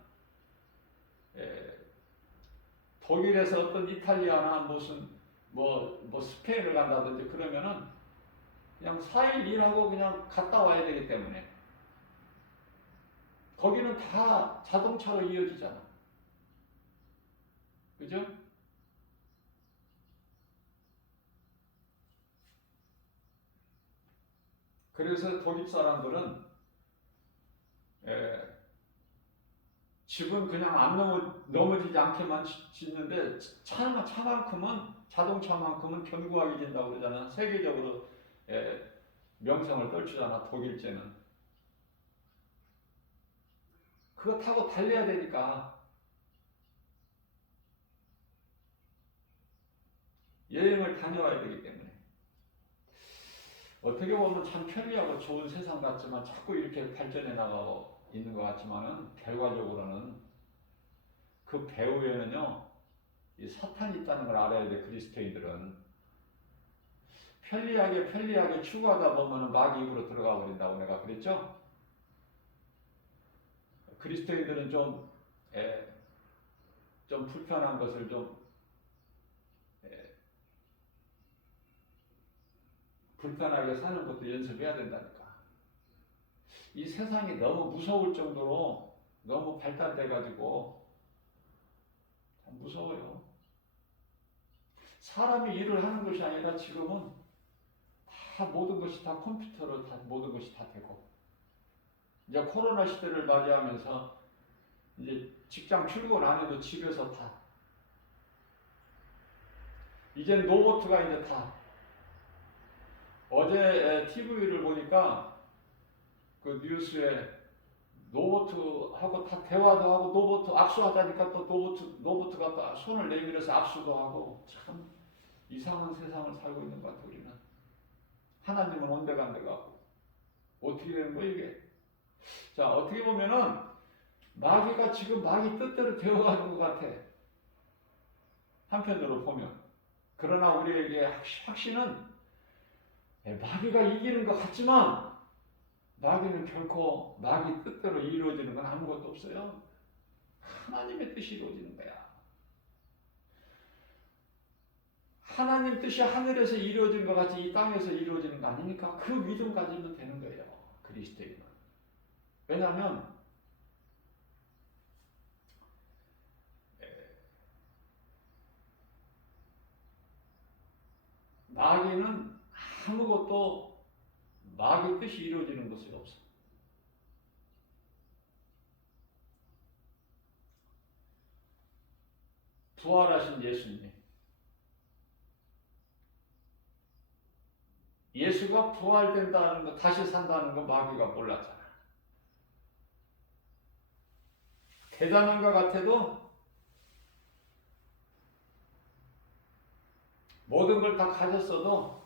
독일에서 어떤 이탈리아나 무슨 뭐 스페인을 간다든지 그러면은 그냥 4일 일하고 그냥 갔다 와야 되기 때문에 거기는 다 자동차로 이어지잖아. 그죠? 그래서 독일 사람들은 집은 그냥 안 넘어지지 않게만 짓는데 차만큼은 자동차만큼은 견고하게 진다고 그러잖아. 세계적으로 명성을 떨치잖아. 독일제는. 그거 타고 달려야 되니까 여행을 다녀와야 되기 때문에 어떻게 보면 참 편리하고 좋은 세상 같지만 자꾸 이렇게 발전해 나가고 있는 것 같지만은 결과적으로는 그 배후에는요 이 사탄이 있다는 걸 알아야 돼. 그리스도인들은 편리하게 추구하다 보면 마귀 입으로 들어가 버린다고 내가 그랬죠. 그리스도인들은 좀 불편한 것을 좀 불편하게 사는 것도 연습해야 된다니까. 이 세상이 너무 무서울 정도로 너무 발달돼 가지고 참 무서워요. 사람이 일을 하는 것이 아니라 지금은 다 모든 것이 다 컴퓨터로 다 모든 것이 다 되고 이제 코로나 시대를 맞이하면서 이제 직장 출근 안 해도 집에서 다 이제 로봇가 이제 다 어제 TV를 보니까 그 뉴스에 로봇하고 다 대화도 하고 로봇 압수하자니까 또 로봇가 또 손을 내밀어서 압수도 하고 참 이상한 세상을 살고 있는 것 같아요. 우리는 하나님은 온데간데 가고 어떻게 되는 거예요 이게? 자 어떻게 보면은 마귀가 지금 마귀 뜻대로 되어가는 것 같아. 한편으로 보면 그러나 우리에게 확신은 마귀가 이기는 것 같지만 마귀는 결코 마귀 뜻대로 이루어지는 건 아무것도 없어요. 하나님의 뜻이 이루어지는 거야. 하나님 뜻이 하늘에서 이루어진 것 같이 이 땅에서 이루어지는 거 아니니까 그 믿음 가지면 되는 거예요. 그리스도인은. 왜냐하면 마귀는 아무것도 마귀 뜻이 이루어지는 것이 없어. 부활하신 예수님. 예수가 부활된다는 거, 다시 산다는 거 마귀가 몰랐잖아. 대단한 것 같아도 모든 걸 다 가졌어도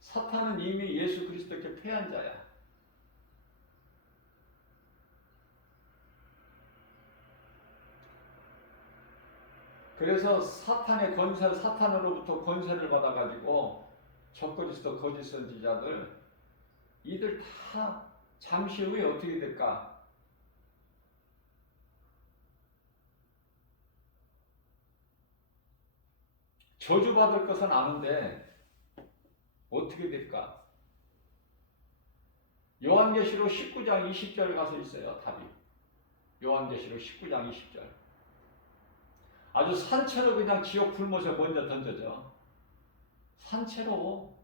사탄은 이미 예수 그리스도께 패한 자야. 그래서 사탄으로부터 권세를 받아가지고 적그리스도 거짓 선지자들 이들 다 잠시 후에 어떻게 될까? 저주받을 것은 아는데 어떻게 될까? 요한계시록 19장 20절 가서 있어요. 답이. 요한계시록 19장 20절. 아주 산채로 그냥 지옥 불못에 먼저 던져져. 산채로.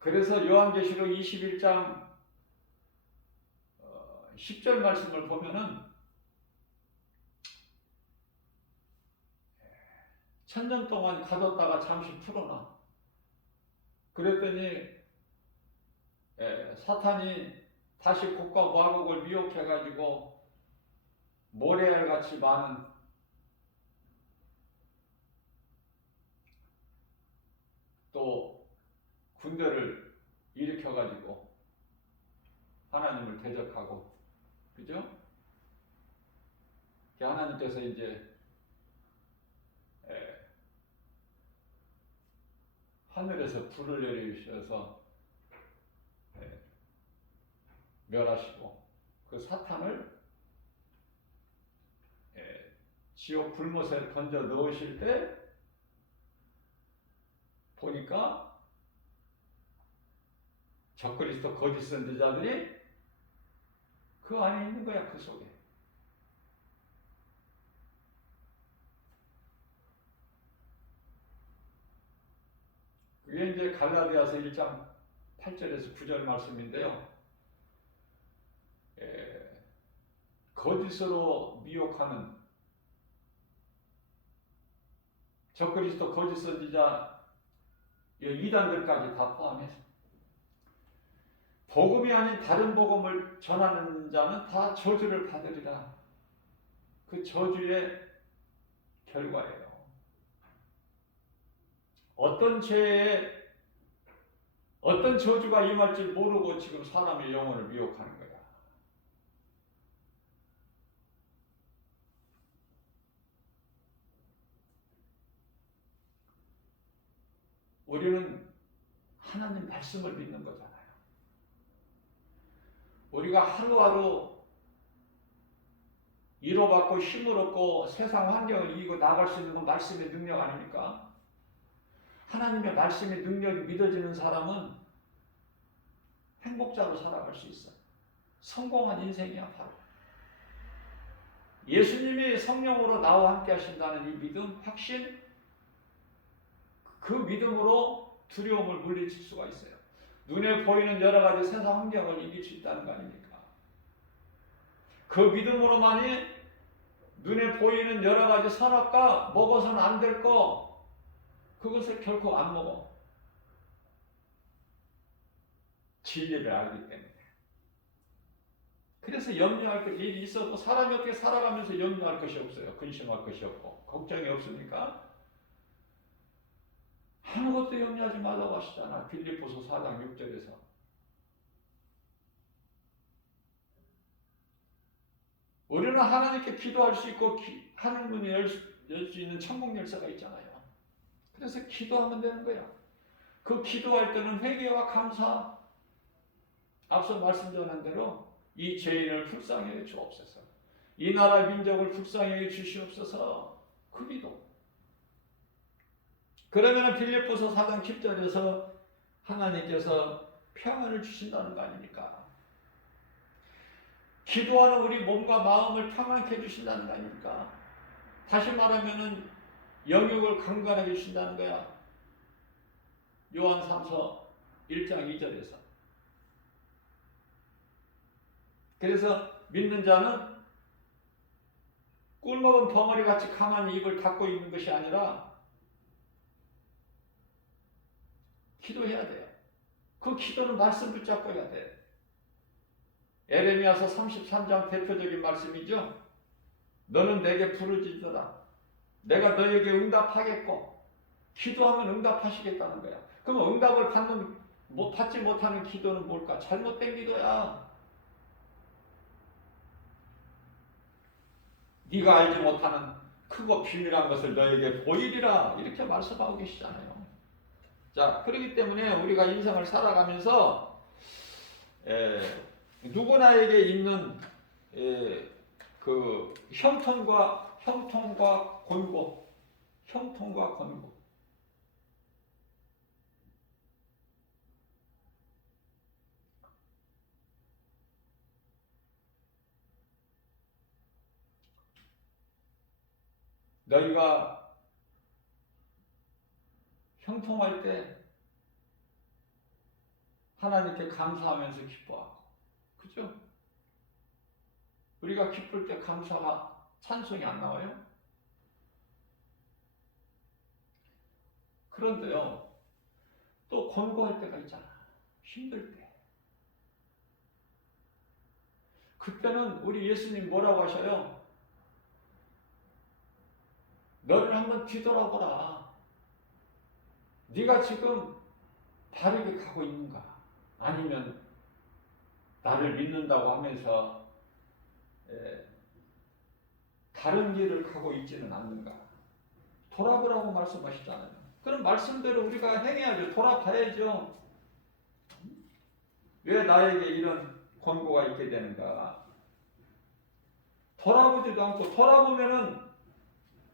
그래서 요한계시록 21장 10절 말씀을 보면은 천년 동안 가뒀다가 잠시 풀어놔. 그랬더니 사탄이 다시 곡과 마곡을 미혹해가지고 모래알같이 많은 또 군대를 일으켜가지고 하나님을 대적하고, 그죠? 하나님께서 이제 하늘에서 불을 내리셔서 멸하시고 그 사탄을 지옥 불못에 던져 넣으실 때 보니까 적그리스도 거짓 선지자들이 그 안에 있는 거야. 그 속에. 그게 이제 갈라디아서 1장 8절에서 9절 말씀인데요. 거짓으로 미혹하는 적그리스도 거짓 선지자 이단들까지 다 포함해서 복음이 아닌 다른 복음을 전하는 자는 다 저주를 받으리라. 그 저주의 결과예요. 어떤 죄에 어떤 저주가 임할지 모르고 지금 사람의 영혼을 미혹하는 거야. 우리는 하나님 말씀을 믿는 거잖아요. 우리가 하루하루 위로받고 힘을 얻고 세상 환경을 이기고 나아갈 수 있는 건 말씀의 능력 아닙니까? 하나님의 말씀의 능력이 믿어지는 사람은 행복자로 살아갈 수 있어. 성공한 인생이야 바로. 예수님이 성령으로 나와 함께 하신다는 이 믿음, 확신, 그 믿음으로 두려움을 물리칠 수가 있어요. 눈에 보이는 여러 가지 세상 환경을 이길 수 있다는 거 아닙니까? 그 믿음으로만이 눈에 보이는 여러 가지 선악과 먹어서는 안 될 거, 그것을 결코 안 먹어. 진리를 알기 때문에. 그래서 염려할 일이 있어도 사람이 어떻게 살아가면서 염려할 것이 없어요. 근심할 것이 없고 걱정이 없으니까 아무것도 염려하지 말라고 하시잖아. 빌립보서 4장 6절에서. 우리는 하나님께 기도할 수 있고 하늘 문이 열 수 있는 천국 열쇠가 있잖아요. 그래서 기도하면 되는 거야. 그 기도할 때는 회개와 감사, 앞서 말씀 전한 대로 이 죄인을 불쌍히 주옵소서, 이 나라 민족을 불쌍히 주시옵소서, 그 기도. 그러면 빌립보서 4장 10절에서 하나님께서 평안을 주신다는 거 아닙니까? 기도하는 우리 몸과 마음을 평안케 해주신다는 거 아닙니까? 다시 말하면은 영역을 강건하게 주신다는 거야. 요한 3서 1장 2절에서. 그래서 믿는 자는 꿀먹은 벙어리같이 가만히 입을 닫고 있는 것이 아니라 기도해야 돼요. 그 기도는 말씀 붙잡고 해야 돼. 에레미야서 33장 대표적인 말씀이죠. 너는 내게 부르짖으라. 내가 너에게 응답하겠고, 기도하면 응답하시겠다는 거야. 그럼 응답을 받지 못하는 기도는 뭘까? 잘못된 기도야. 네가 알지 못하는 크고 비밀한 것을 너에게 보이리라, 이렇게 말씀하고 계시잖아요. 자, 그렇기 때문에 우리가 인생을 살아가면서 누구나에게 있는 그 형통과 권고, 형통과 권고. 너희가 형통할 때 하나님께 감사하면서 기뻐하고, 그죠? 우리가 기쁠 때 감사가, 찬송이 안 나와요? 그런데요, 또 권고할 때가 있잖아. 힘들 때. 그때는 우리 예수님 뭐라고 하셔요? 너를 한번 뒤돌아보라. 네가 지금 바르게 가고 있는가? 아니면 나를 믿는다고 하면서 다른 길을 가고 있지는 않는가? 돌아보라고 말씀하시잖아요. 그런 말씀대로 우리가 행해야죠. 돌아가야죠. 왜 나에게 이런 권고가 있게 되는가? 돌아보지도 않고, 돌아보면은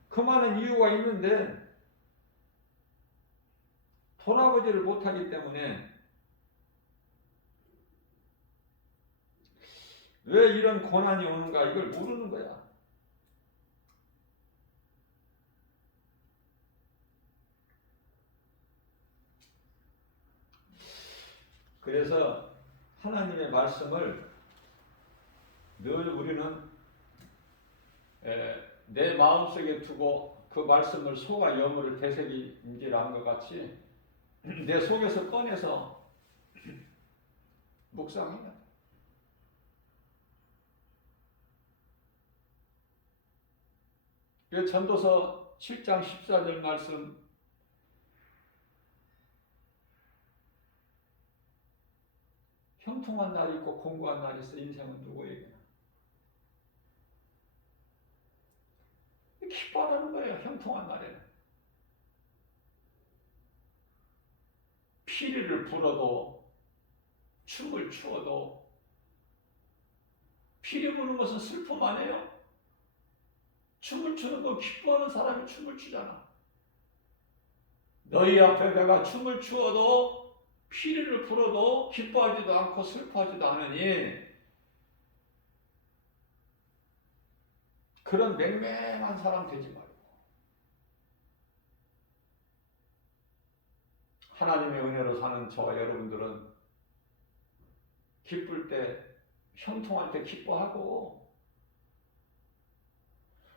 그 많은 이유가 있는데 돌아보지를 못하기 때문에 왜 이런 고난이 오는가, 이걸 모르는 거야. 그래서 하나님의 말씀을 늘 우리는 내 마음속에 두고 그 말씀을 소가 여물을 되새김질한 것 같이 내 속에서 꺼내서 묵상해야 돼. 그 전도서 7장 14절 말씀, 형통한 날이 있고 공고한 날이 있어. 인생은 누구에게나 기뻐하는 거예요. 형통한 날에는 피리를 불어도 춤을 추어도, 피리 부는 것은 슬픔 아니에요? 춤을 추는 건 기뻐하는 사람이 춤을 추잖아. 너희 앞에 내가 춤을 추어도 피리를 불어도 기뻐하지도 않고 슬퍼하지도 않으니 그런 맹맹한 사람 되지 말고 하나님의 은혜로 사는 저와 여러분들은 기쁠 때, 형통할 때 기뻐하고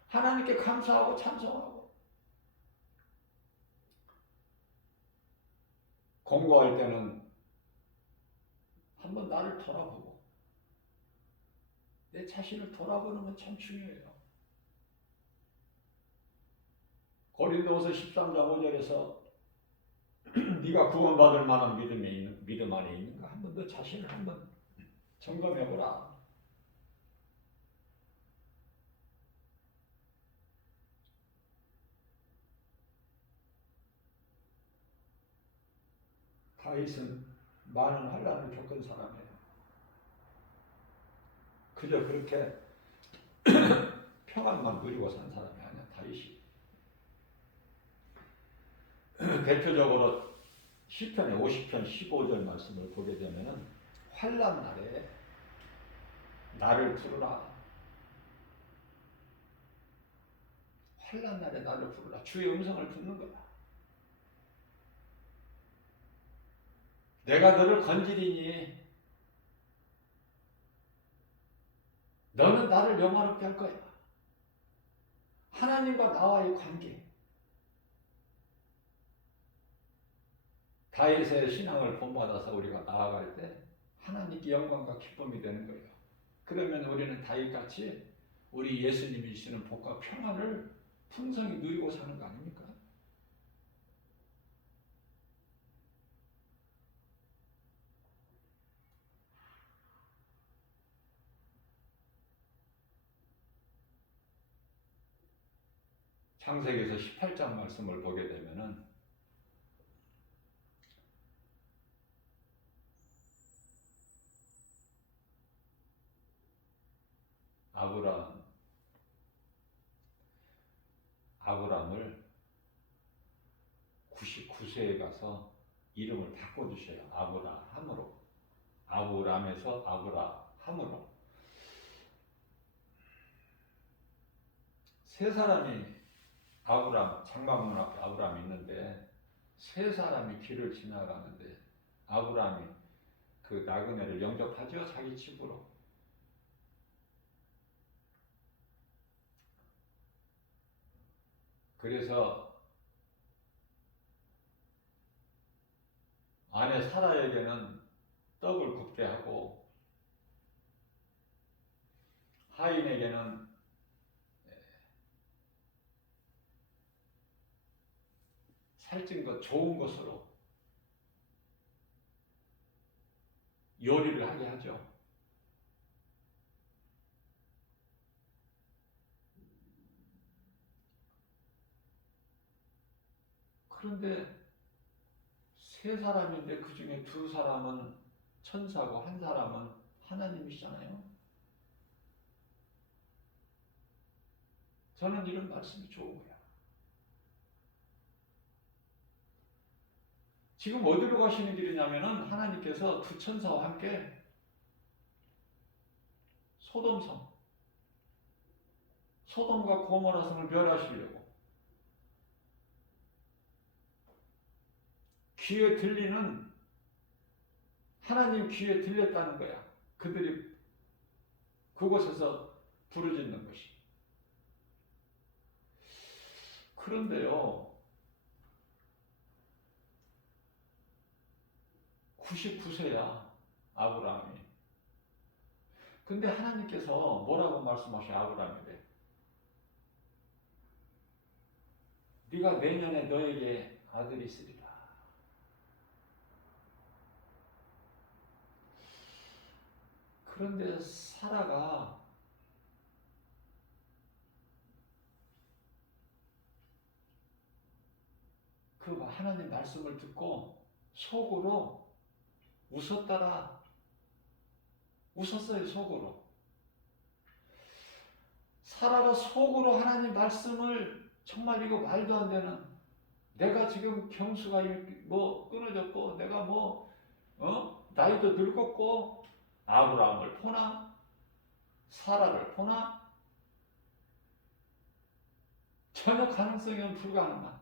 하나님께 감사하고 찬송하고, 공고할 때는 한번 나를 돌아보고 내 자신을 돌아보는 건 참 중요해요. 고린도후서 13장 5절에서 네가 구원받을 만한 믿음 안에 있는가? 한번 너 자신을 한번 점검해보라. 다윗은 많은 환난을 겪은 사람이에요. 그저 그렇게 평안만 누리고 산 사람이 아니야, 다윗이. 대표적으로 시편의 50편 15절 말씀을 보게 되면은 환난 날에 나를 부르라. 환난 날에 나를 부르라. 주의 음성을 듣는 거야. 내가 너를 건지리니 너는 나를 영화롭게 할 거야. 하나님과 나와의 관계. 다윗의 신앙을 본받아서 우리가 나아갈 때 하나님께 영광과 기쁨이 되는 거예요. 그러면 우리는 다윗같이 우리 예수님이 주시는 복과 평안을 풍성히 누리고 사는 거 아닙니까? 창세기에서 18장 말씀을 보게 되면은 아브람을 99세에 가서 이름을 바꿔주셔요. 아브라함으로. 아브람에서 아브라함으로. 세 사람이 장막문 앞에 아브람이 있는데 세 사람이 길을 지나가는데 아브람이 그 나그네를 영접하죠. 자기 집으로. 그래서 아내 사라에게는 떡을 굽게 하고 하인에게는 살찐 것, 좋은 것으로 요리를 하게 하죠. 그런데 세 사람인데 그 중에 두 사람은 천사고 한 사람은 하나님이시잖아요. 저는 이런 말씀이 좋은 거야. 지금 어디로 가시는 길이냐면은 하나님께서 두 천사와 함께 소돔과 고모라 성을 멸하시려고 귀에 들리는, 하나님 귀에 들렸다는 거야. 그들이 그곳에서 부르짖는 것이. 그런데요, 99세야 아브라함이. 근데 하나님께서 뭐라고 말씀하셔? 아브라함에게 네가 내년에 너에게 아들이 있으리라. 그런데 사라가 그 하나님 말씀을 듣고 속으로 웃었더라. 웃었어요, 속으로. 사라가 속으로 하나님 말씀을, 정말 이거 말도 안 되는, 내가 지금 경수가 뭐 끊어졌고 내가 뭐 나이도 늙었고 아브라함을 보나 사라를 보나 전혀 가능성이 없는 불가능한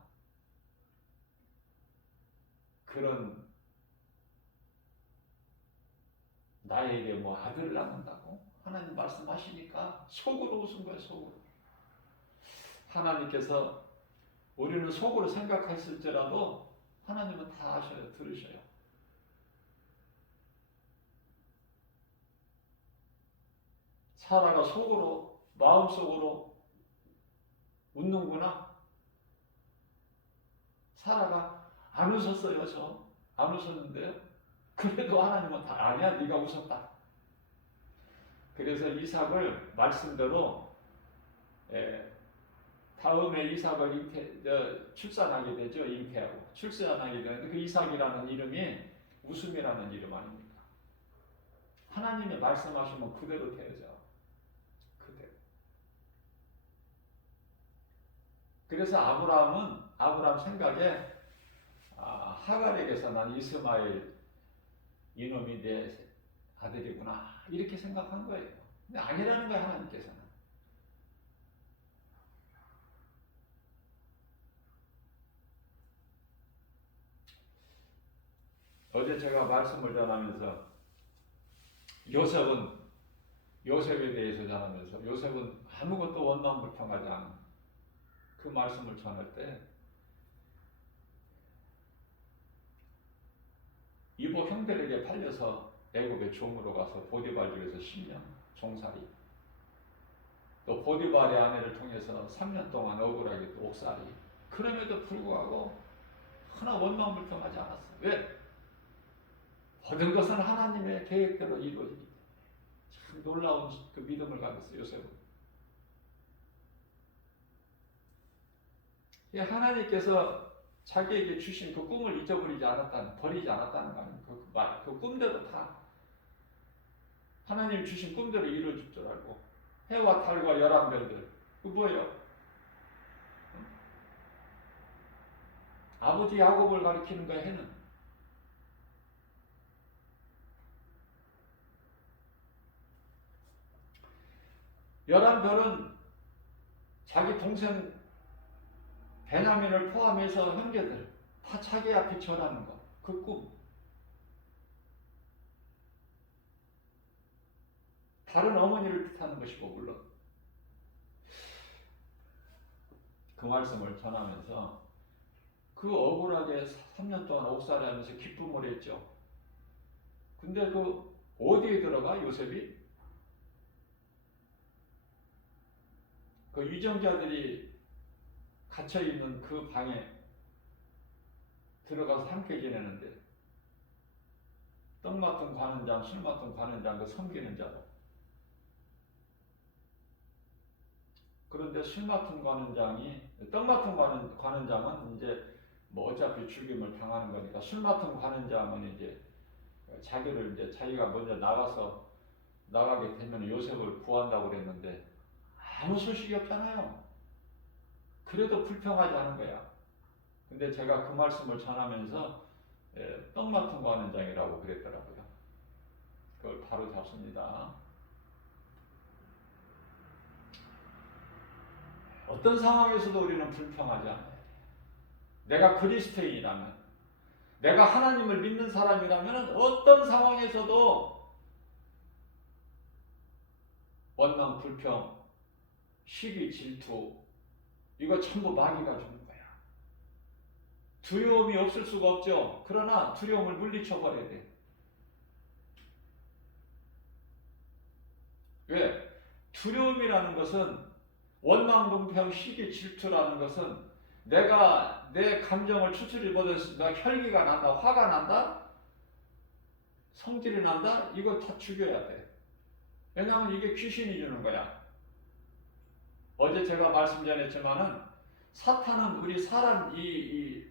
그런, 나에게 뭐 아들을 낳는다고 하나님 말씀하시니까 속으로 웃은 거예요. 속으로. 하나님께서 우리는 속으로 생각했을지라도 하나님은 다 아셔요. 들으셔요. 사라가 속으로, 마음속으로 웃는구나. 사라가 안 웃었어요. 안 웃었는데요. 그래도 하나님은 다 아니야. 네가 웃었다. 그래서 이삭을 말씀대로 다음에 이삭을 출산하게 되죠. 잉태하고 출산하게 되는데 그 이삭이라는 이름이 웃음이라는 이름 아닙니까? 하나님이 말씀하시면 그대로 되죠. 그대로. 그래서 아브라함 생각에 하갈에게서 난 이스마엘 이놈이 내 아들이구나 이렇게 생각한 거예요. 근데 아니라는 거예요. 하나님께서는. 어제 제가 말씀을 전하면서 요셉에 대해서 전하면서 요셉은 아무것도 원망불평하지 않은 그 말씀을 전할 때 이복 형들에게 팔려서 애굽의 종으로 가서 보디발 집에서 10년 종살이, 또 보디발의 아내를 통해서 3년 동안 억울하게 또 옥살이. 그럼에도 불구하고 하나 원망불평하지 않았어요. 왜? 모든 것은 하나님의 계획대로 이루어지기 때문에. 참 놀라운 그 믿음을 가졌어요. 요셉은. 하나님께서 자기에게 주신 그 꿈을 버리지 않았다는 거 아닙니까? 그 꿈대로 다 하나님 주신 꿈대로 이루어질 줄 알고, 해와 달과 11별들, 그 뭐예요? 아버지 야곱을 가리키는 거야. 해는 11별은 자기 동생 베냐민을 포함해서 형제들 다 자기 앞에 절하는 거, 그 꿈. 다른 어머니를 뜻하는 것이고, 물론 그 말씀을 전하면서 그 억울하게 3년 동안 옥살이 하면서 기쁨을 했죠. 근데 그 어디에 들어가? 요셉이 그 유정자들이 갇혀있는 그 방에 들어가서 함께 지내는데, 떡 맡은 관원장, 술 맡은 관원장, 그 섬기는 자로. 그런데 술 맡은 관원장이, 떡 맡은 관원장은 이제 뭐 어차피 죽임을 당하는 거니까, 술 맡은 관원장은 이제 자기를 이제 자기가 먼저 나가게 되면 요셉을 구한다고 그랬는데 아무 소식이 없잖아요. 그래도 불평하지 않은 거야. 근데 제가 그 말씀을 전하면서 떡 맡은 관원장이라고 그랬더라고요. 그걸 바로 잡습니다. 어떤 상황에서도 우리는 불평하지 않아요. 내가 그리스도인이라면, 내가 하나님을 믿는 사람이라면 어떤 상황에서도 원망, 불평, 시기, 질투, 이거 전부 마귀가 주는 거예요. 두려움이 없을 수가 없죠. 그러나 두려움을 물리쳐 버려야 돼. 왜? 두려움이라는 것은 원망, 불평, 시기, 질투라는 것은 내가 내 감정을 추스리 보듯이 나 혈기가 난다, 화가 난다, 성질이 난다, 이거 다 죽여야 돼. 왜냐하면 이게 귀신이 주는 거야. 어제 제가 말씀 전했지만은 사탄은 우리 사람 이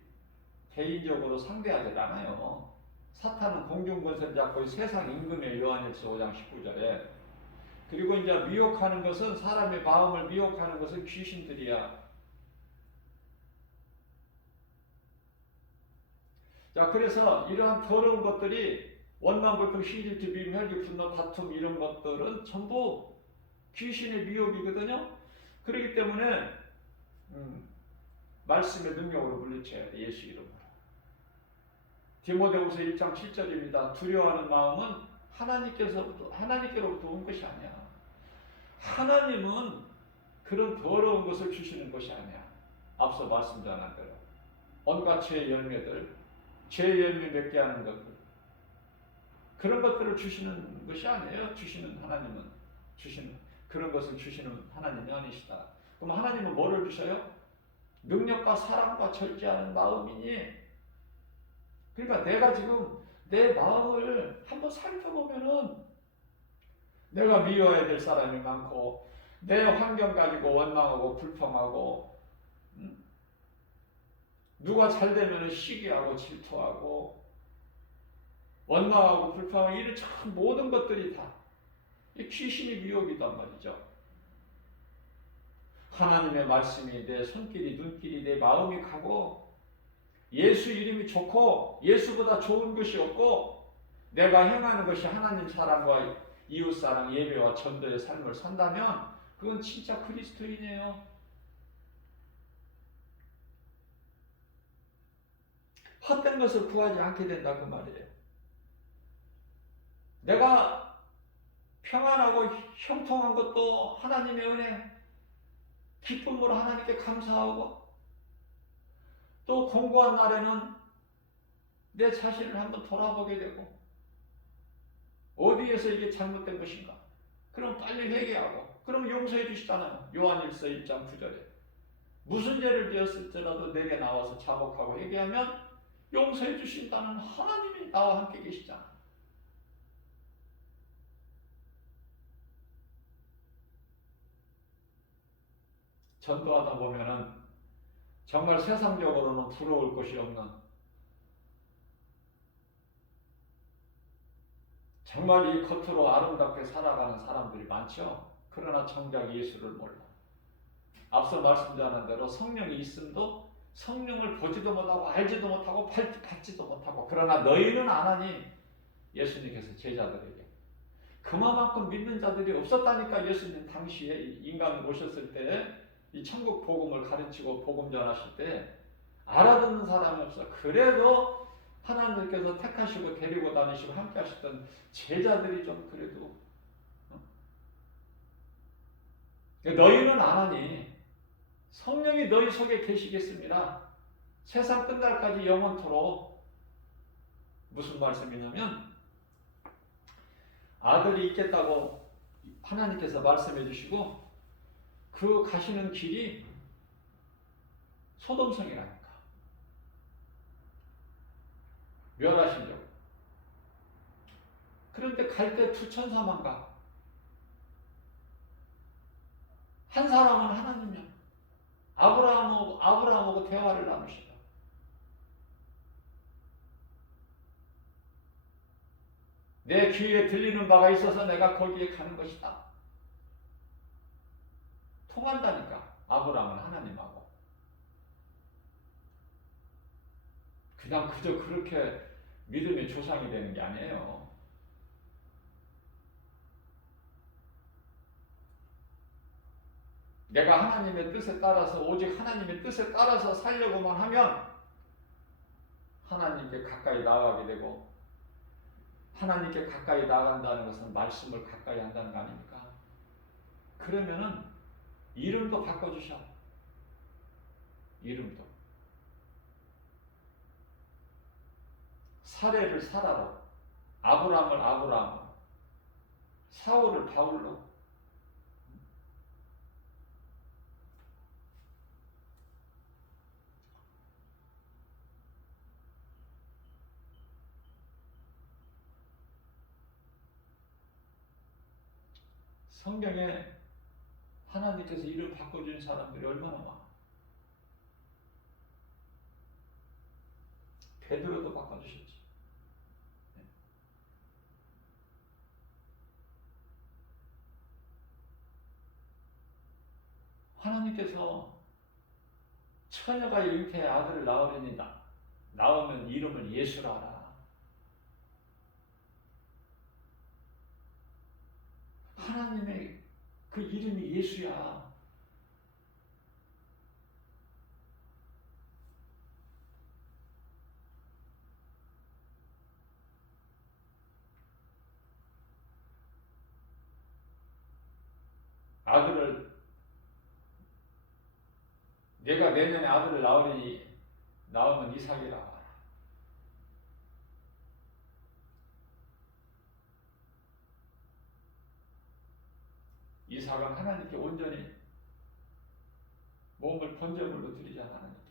개인적으로 상대하지 않아요. 사탄은 공중권세 잡고 세상 임금의 요한일서 5장 19절에. 그리고 이제 미혹하는 것은 사람의 마음을 미혹하는 것은 귀신들이야. 자, 그래서 이러한 더러운 것들이 원망, 불평, 시기질투, 미움, 혈기, 분노, 다툼 이런 것들은 전부 귀신의 미혹이거든요. 그렇기 때문에 말씀의 능력으로 물리쳐야 돼. 예수 이름으로. 디모데후서 1장 7절입니다. 두려워하는 마음은 하나님께로부터 온 것이 아니야. 하나님은 그런 더러운 것을 주시는 것이 아니야. 앞서 말씀 전한 대로 온갖 죄의 열매들, 죄의 열매 맺게 하는 것들, 그런 것들을 주시는 것이 아니에요. 주시는 하나님은 그런 것을 주시는 하나님이 아니시다. 그럼 하나님은 뭐를 주셔요? 능력과 사랑과 절제하는 마음이니. 그러니까 내가 지금 내 마음을 한번 살펴보면은 내가 미워해야 될 사람이 많고, 내 환경 가지고 원망하고 불평하고, 누가 잘 되면 시기하고 질투하고 원망하고 불평하고 이런 참 모든 것들이 다 이 귀신의 미혹이단 말이죠. 하나님의 말씀이 내 손길이 눈길이 내 마음이 가고, 예수 이름이 좋고 예수보다 좋은 것이 없고, 내가 행하는 것이 하나님 사랑과 이웃 사랑, 예배와 전도의 삶을 산다면 그건 진짜 그리스도인이에요. 헛된 것을 구하지 않게 된다 그 말이에요. 내가 평안하고 형통한 것도 하나님의 은혜, 기쁨으로 하나님께 감사하고, 또 공고한 날에는 내 자신을 한번 돌아보게 되고, 어디에서 이게 잘못된 것인가? 그럼 빨리 회개하고, 그럼 용서해 주시잖아요. 요한일서 1장 9절에 무슨 죄를 지었을지라도 내게 나와서 자복하고 회개하면 용서해 주신다는 하나님이 나와 함께 계시잖아. 전도하다 보면은 정말 세상적으로는 부러울 것이 없는, 정말 이 겉으로 아름답게 살아가는 사람들이 많죠. 그러나 정작 예수를 몰라. 앞서 말씀드린 대로 성령이 있음도 성령을 보지도 못하고 알지도 못하고 받지도 못하고, 그러나 너희는 아나니, 예수님께서 제자들에게 그만큼 믿는 자들이 없었다니까. 예수님 당시에 인간을 오셨을 때 이 천국 복음을 가르치고 복음 전하실 때 알아듣는 사람이 없어. 그래도 하나님께서 택하시고 데리고 다니시고 함께 하셨던 제자들이 좀 그래도 너희는 아나니 성령이 너희 속에 계시겠습니다. 세상 끝날까지 영원토록. 무슨 말씀이냐면 아들이 있겠다고 하나님께서 말씀해 주시고, 그 가시는 길이 소돔성이라니까. 멸하시려고. 그런데 갈 때 2,000사만 가. 한 사람은 하나님이야. 아브라함하고 대화를 나누시다. 내 귀에 들리는 바가 있어서 내가 거기에 가는 것이다. 통한다니까. 아브라함은 하나님하고. 그냥 그저 그렇게 믿음의 조상이 되는 게 아니에요. 내가 하나님의 뜻에 따라서, 오직 하나님의 뜻에 따라서 살려고만 하면 하나님께 가까이 나아가게 되고, 하나님께 가까이 나아간다는 것은 말씀을 가까이 한다는 거 아닙니까? 그러면은 이름도 바꿔주셔. 이름도. 사례를 사라로, 아브라함을 아브라함으로, 사울을 바울로. 성경에 하나님께서 이름 바꿔준 사람들이 얼마나 많아. 베드로도 바꿔주셨지. 하나님께서 처녀가 잉태의 아들을 낳으려니 나오면 이름을 예수라 하라. 하나님의 그 이름이 예수야. 아들을, 내가 내년에 아들을 낳으려니 나오면 이삭이라. 이삭은 하나님께 온전히 몸을 번제물로 드리잖아. 하나님께.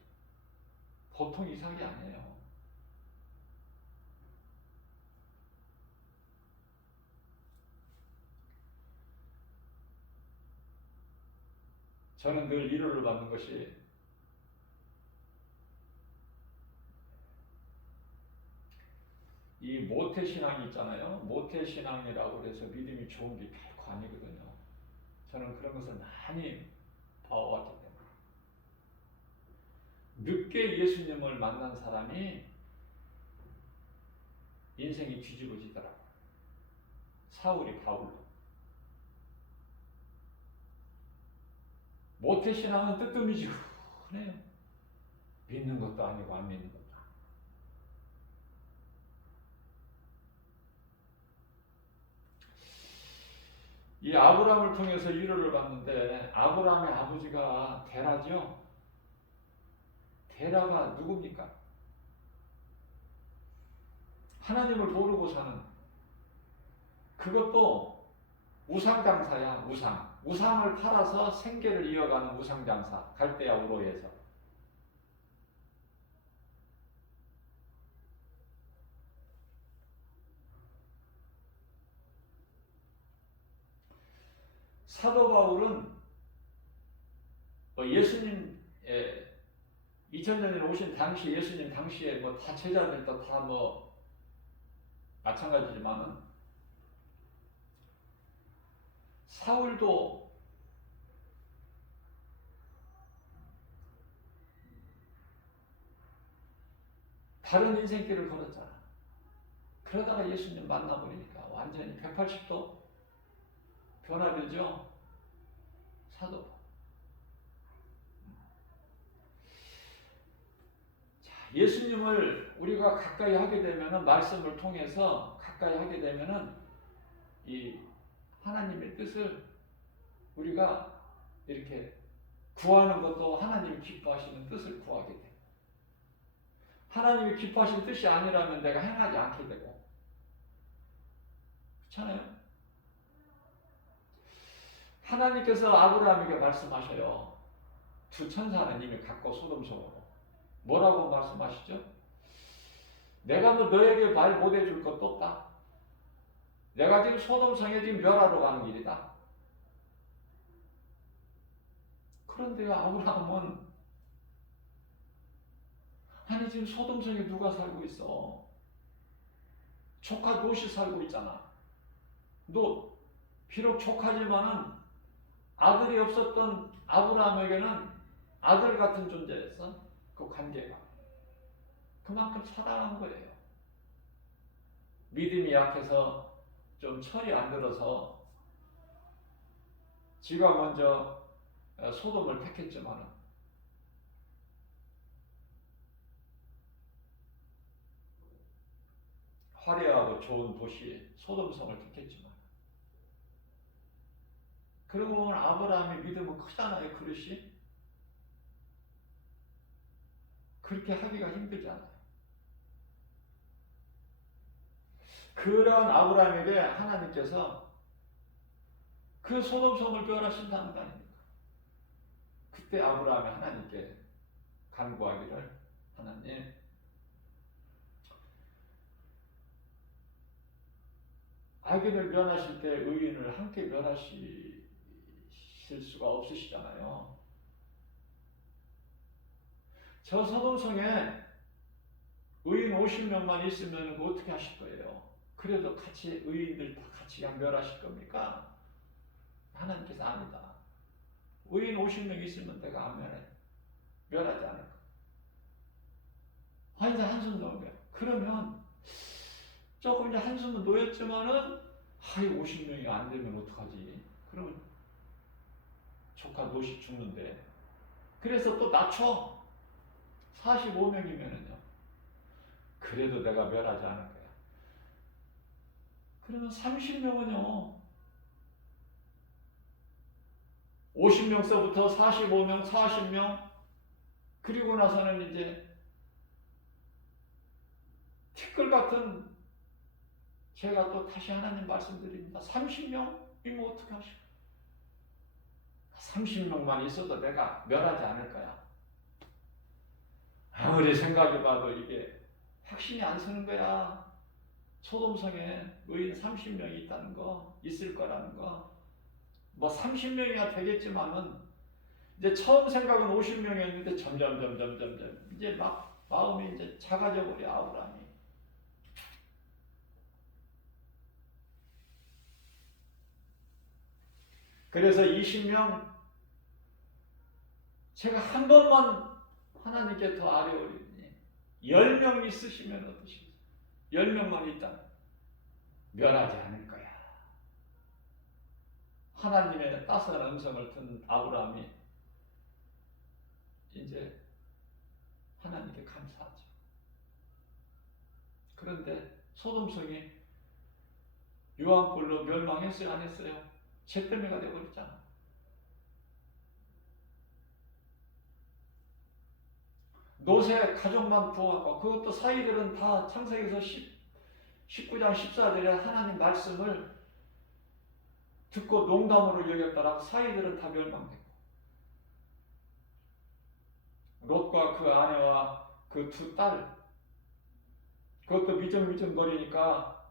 보통 이삭이 아니에요. 저는 늘 위로를 받는 것이, 이 모태신앙이 있잖아요. 모태신앙이라고 해서 믿음이 좋은 게 결코 아니거든요. 저는 그런 것을 많이 봐왔기 때문에. 늦게 예수님을 만난 사람이 인생이 뒤집어지더라고요. 사울이 바울로. 모태신앙은 뜨뜻미지근해요. 믿는 것도 아니고 안 믿는 것도. 이 아브라함을 통해서 위로를 받는데, 아브라함의 아버지가 데라죠. 데라가 누굽니까? 하나님을 모르고 사는, 그것도 우상장사야. 우상을 팔아서 생계를 이어가는 우상장사. 갈대아 우로에서. 사도 바울은 예수님 2000년에 오신 당시, 예수님 당시에 다 제자들도 다 마찬가지지만은, 사울도 다른 인생길을 걸었잖아. 그러다가 예수님 만나보니까 완전히 180도 변화되죠. 사도. 자, 예수님을 우리가 가까이 하게 되면은, 말씀을 통해서 가까이 하게 되면은, 이 하나님의 뜻을 우리가 이렇게 구하는 것도 하나님이 기뻐하시는 뜻을 구하게 돼. 하나님이 기뻐하시는 뜻이 아니라면 내가 행하지 않게 되고. 그렇잖아요? 하나님께서 아브라함에게 말씀하셔요. 두 천사는 이미 갔고 소돔성으로. 뭐라고 말씀하시죠? 내가 너에게 말 못해줄 것도 없다. 내가 지금 소돔성에 지금 멸하러 가는 길이다. 그런데 아브라함은, 아니 지금 소돔성에 누가 살고 있어? 조카 롯이 살고 있잖아. 너 비록 조카지만은 아들이 없었던 아브라함에게는 아들 같은 존재였어. 그 관계가. 그만큼 사랑한 거예요. 믿음이 약해서 좀 철이 안 들어서 지가 먼저 소돔을 택했지만, 화려하고 좋은 도시 소돔성을 택했지만, 그러고 보면 아브라함의 믿음은 크잖아요. 그릇이. 그렇게 하기가 힘들잖아요. 그런 아브라함에게 하나님께서 그 소돔성을 멸하신다는 거 아닙니까? 그때 아브라함이 하나님께 간구하기를, 하나님, 악인을 멸하실 때 의인을 함께 멸하실 수가 없으시잖아요. 저 소돔성에 의인 50명만 있으면 어떻게 하실 거예요? 그래도 같이 의인들 다 같이 그냥 멸하실 겁니까? 하나님께서 아니다. 의인 50명 있으면 내가 안 멸해. 멸하지 않을 거야. 이제 한숨 놓으면 그러면 조금 이제 한숨은 놓였지만은 50명이 안 되면 어떡하지? 그러면 조카 노시 죽는데. 그래서 또 낮춰. 45명이면은요. 그래도 내가 멸하지 않을 거야. 그러면 30명은요. 50명서부터 45명, 40명, 그리고 나서는 이제 티끌 같은, 제가 또 다시 하나님 말씀드립니다. 30명이면 어떻게 하실까? 30명만 있어도 내가 멸하지 않을 거야. 아무리 생각해봐도 이게 확신이 안 서는 거야. 소돔성에 의인 30명이 있다는 거, 있을 거라는 거. 뭐 30명이야 되겠지만은 이제 처음 생각은 50명이었는데 점점 이제 막 마음이 이제 작아져 버려, 아브라함이. 그래서 20명, 제가 한 번만 하나님께 더 아뢰오리니 10명 있으시면 어떠시겠어요? 10명만 있다 멸하지 않을 거야. 하나님의 따스한 음성을 듣는 아브라함이 이제 하나님께 감사하죠. 그런데 소돔성이 유황불로 멸망했어요, 안 했어요? 죄 때문에가 되어버렸잖아. 노새 가족만 구하고, 그것도 사이들은 다 창세기에서 19장 14절에 하나님 말씀을 듣고 농담으로 여겼다라고 사이들은 다 멸망됐고, 롯과 그 아내와 그 두 딸, 그것도 미적미적거리니까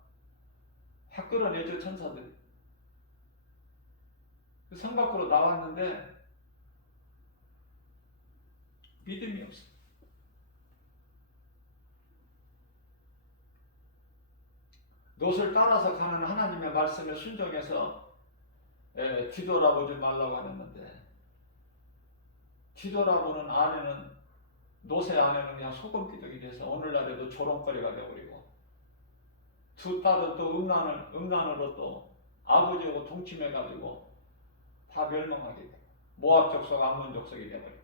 확 끌어내죠, 천사들이. 성 밖으로 나왔는데 믿음이 없어. 롯을 따라서 가는 하나님의 말씀에 순종해서 뒤돌아보지 말라고 하는데, 뒤돌아보는 아내는, 롯의 아내는 그냥 소금기둥이 돼서 오늘날에도 조롱거리가 되어버리고, 두 딸은 또 음란으로 또 아버지하고 동침해가지고 다 멸망하게 되고, 모압 족속, 암몬 족속이 되어버리고.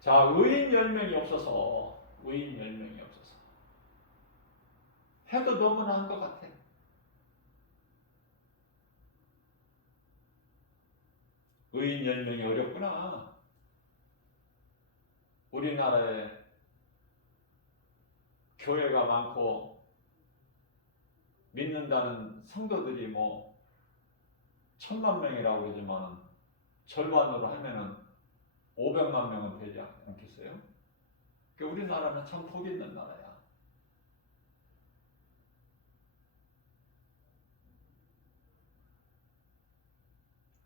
자, 의인 10명이 없어서, 의인 10명이 없어서 해도 너무 나은 것 같아. 의인 10명이 어렵구나. 우리나라에 교회가 많고 믿는다는 성도들이 뭐 1000만 명이라고 그러지만 절반으로 하면은 500만 명은 되지 않겠어요? 그러니까 우리나라는 참 복 있는 나라야.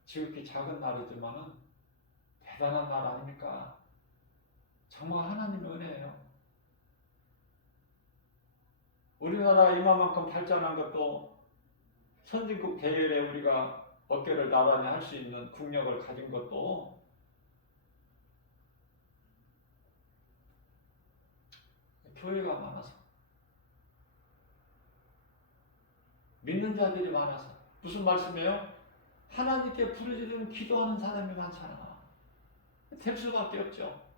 지극히 작은 나라지만은 대단한 나라 아닙니까? 정말 하나님의 은혜예요. 우리나라 이만큼 발전한 것도 선진국 대열에 우리가 어깨를 나란히 할 수 있는 국력을 가진 것도 교회가 많아서, 믿는 자들이 많아서. 무슨 말씀이에요? 하나님께 부르짖는 기도하는 사람이 많잖아. 될 수밖에 없죠.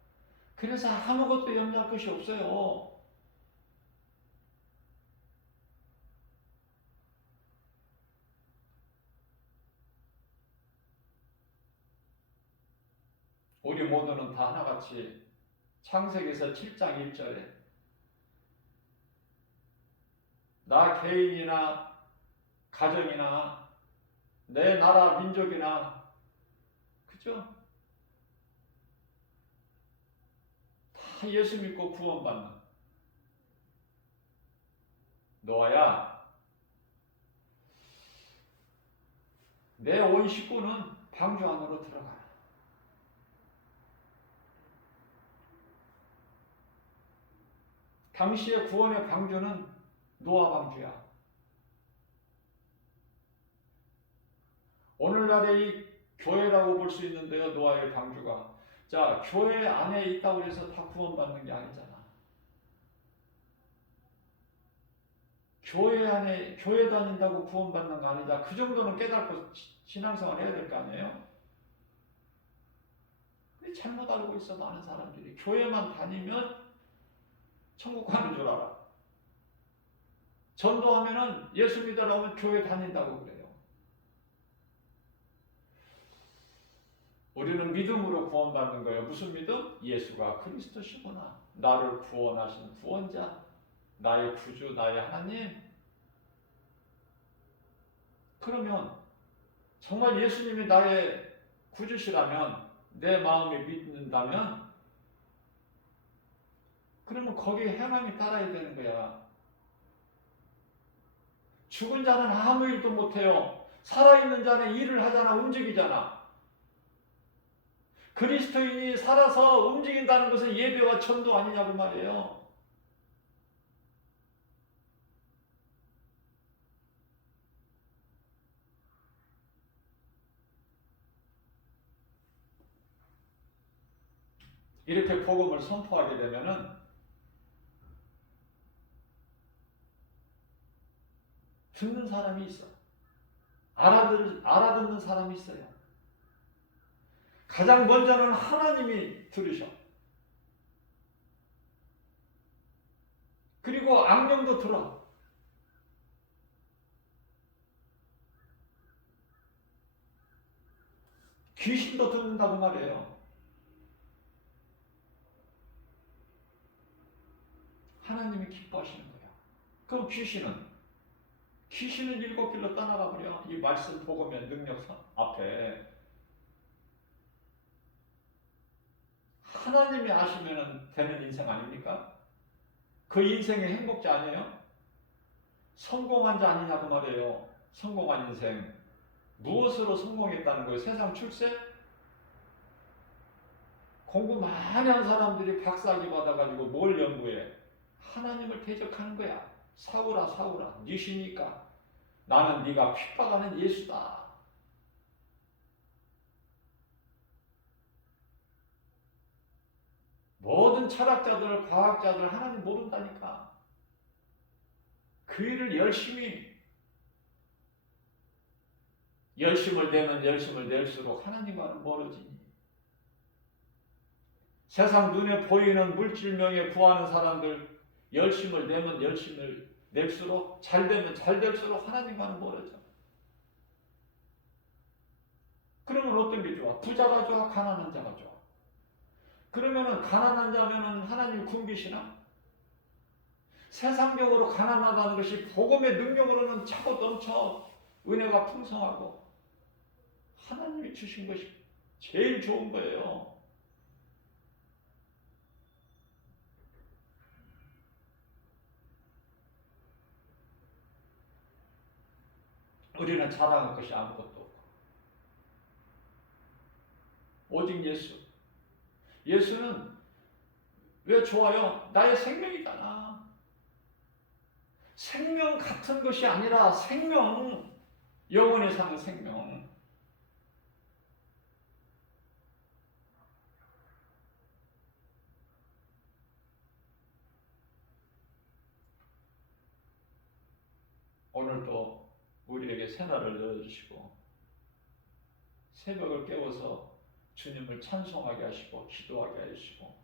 그래서 아무것도 염려할 것이 없어요. 우리 모두는 다 하나같이 창세기에서 7장 1절에 나 개인이나 가정이나 내 나라 민족이나 그죠? 다 예수 믿고 구원받는 너야. 내 온 식구는 방주 안으로 들어가라. 당시의 구원의 방주는 노아 방주야. 오늘날의 이 교회라고 볼 수 있는데요, 노아의 방주가. 자, 교회 안에 있다고 해서 다 구원받는 게 아니잖아. 교회 안에, 교회 다닌다고 구원받는 거 아니다. 그 정도는 깨닫고 신앙생활 해야 될 거 아니에요? 근데 잘못 알고 있어, 많은 사람들이. 교회만 다니면 천국 가는 줄 알아. 전도하면은 예수 믿으려면 교회 다닌다고 그래요. 우리는 믿음으로 구원받는 거예요. 무슨 믿음? 예수가 그리스도시구나. 나를 구원하신 구원자, 나의 구주, 나의 하나님. 그러면 정말 예수님이 나의 구주시라면, 내 마음에 믿는다면, 그러면 거기에 행함이 따라야 되는 거야. 죽은 자는 아무 일도 못해요. 살아있는 자는 일을 하잖아, 움직이잖아. 그리스도인이 살아서 움직인다는 것은 예배와 전도 아니냐고 말이에요. 이렇게 복음을 선포하게 되면은 듣는 사람이 있어. 알아듣는 사람이 있어요. 가장 먼저는 하나님이 들으셔. 그리고 악령도 들어. 귀신도 듣는다고 말이에요. 하나님이 기뻐하시는 거야. 그럼 귀신은 일곱 길로 떠나가 버려. 이 말씀 복음의 능력 앞에 하나님이 아시면 되는 인생 아닙니까? 그 인생의 행복자 아니에요? 성공한 자 아니냐고 말이에요. 성공한 인생. 무엇으로 성공했다는 거예요? 세상 출세? 공부 많이 한 사람들이 박사학위 받아가지고 뭘 연구해? 하나님을 대적하는 거야. 사울아, 네 시니까 나는 네가 핍박하는 예수다. 모든 철학자들, 과학자들 하나님 모른다니까. 그 일을 열심을 내면 열심을 낼수록 하나님과는 멀어지니. 세상 눈에 보이는 물질명에 구하는 사람들 열심을 내면 열심을 낼수록, 잘 되면 잘 될수록 하나님과는 멀어져. 그러면 어떤 게 좋아? 부자가 좋아? 가난한 자가 좋아? 그러면은 가난한 자면은 하나님 굶기시나? 세상적으로 가난하다는 것이 복음의 능력으로는 차고 넘쳐 은혜가 풍성하고 하나님이 주신 것이 제일 좋은 거예요. 우리는 자랑할 것이 아무것도 없고 오직 예수. 예수는 왜 좋아요? 나의 생명이잖아. 생명 같은 것이 아니라 생명, 영원히 사는 생명. 오늘도 우리에게 새날을 넣어주시고 새벽을 깨워서 주님을 찬송하게 하시고 기도하게 하시고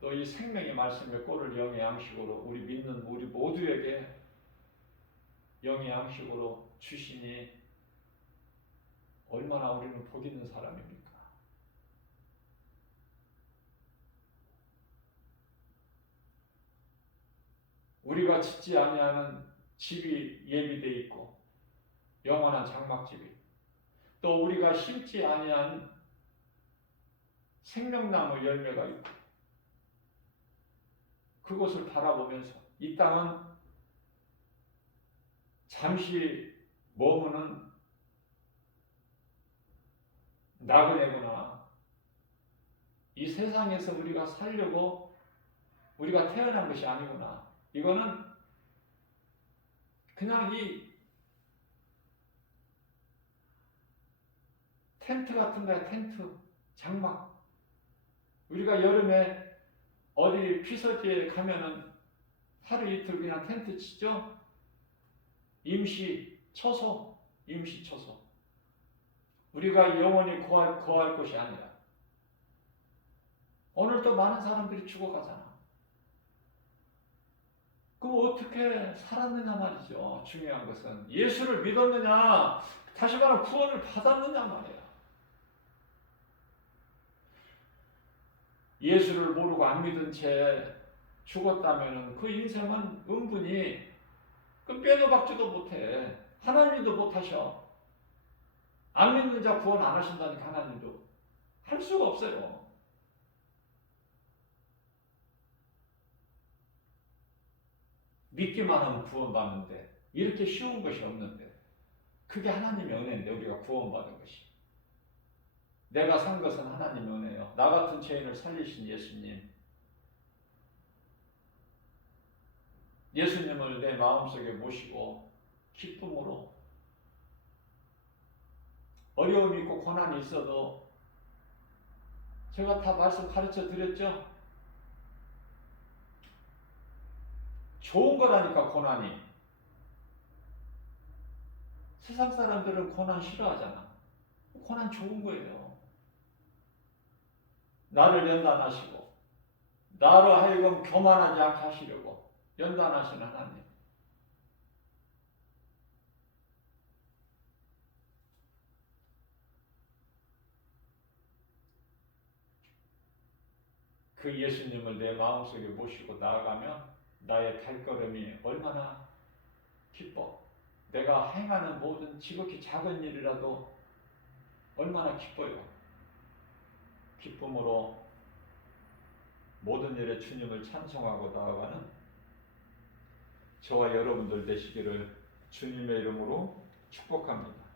또 이 생명의 말씀의 꼴을 영의 양식으로 우리 믿는 우리 모두에게 영의 양식으로 주시니 얼마나 우리는 복 있는 사람입니까? 우리가 짓지 아니하는 집이 예비되어 있고 영원한 장막집이, 또 우리가 심지 아니한 생명나무 열매가 있고, 그것을 바라보면서 이 땅은 잠시 머무는 나그네구나. 이 세상에서 우리가 살려고 우리가 태어난 것이 아니구나. 이거는 그냥 이 텐트 같은 거야. 텐트, 장막. 우리가 여름에 어디 피서지에 가면은 하루 이틀 그냥 텐트 치죠. 임시 처소. 우리가 영원히 거할 곳이 아니라. 오늘도 많은 사람들이 죽어가잖아. 그럼 어떻게 살았느냐 말이죠. 중요한 것은 예수를 믿었느냐, 다시 말하면 구원을 받았느냐 말이야. 예수를 모르고 안 믿은 채 죽었다면 그 인생은 은근히 그 빼도 박지도 못해. 하나님도 못하셔. 안 믿는 자 구원 안 하신다니까. 하나님도 할 수가 없어요. 믿기만 하면 구원받는데 이렇게 쉬운 것이 없는데, 그게 하나님의 은혜인데 우리가 구원받은 것이. 내가 산 것은 하나님의 은혜요. 나 같은 죄인을 살리신 예수님. 예수님을 내 마음속에 모시고 기쁨으로, 어려움이 있고 고난이 있어도 제가 다 말씀 가르쳐 드렸죠. 좋은 거라니까. 고난이. 세상 사람들은 고난 싫어하잖아. 고난 좋은 거예요. 나를 연단하시고 나로 하여금 교만하지 않게 하시려고 연단하시는 하나님. 그 예수님을 내 마음속에 모시고 나아가면 나의 발걸음이 얼마나 기뻐. 내가 행하는 모든 지극히 작은 일이라도 얼마나 기뻐요. 기쁨으로 모든 일에 주님을 찬송하고 나아가는 저와 여러분들 되시기를 주님의 이름으로 축복합니다.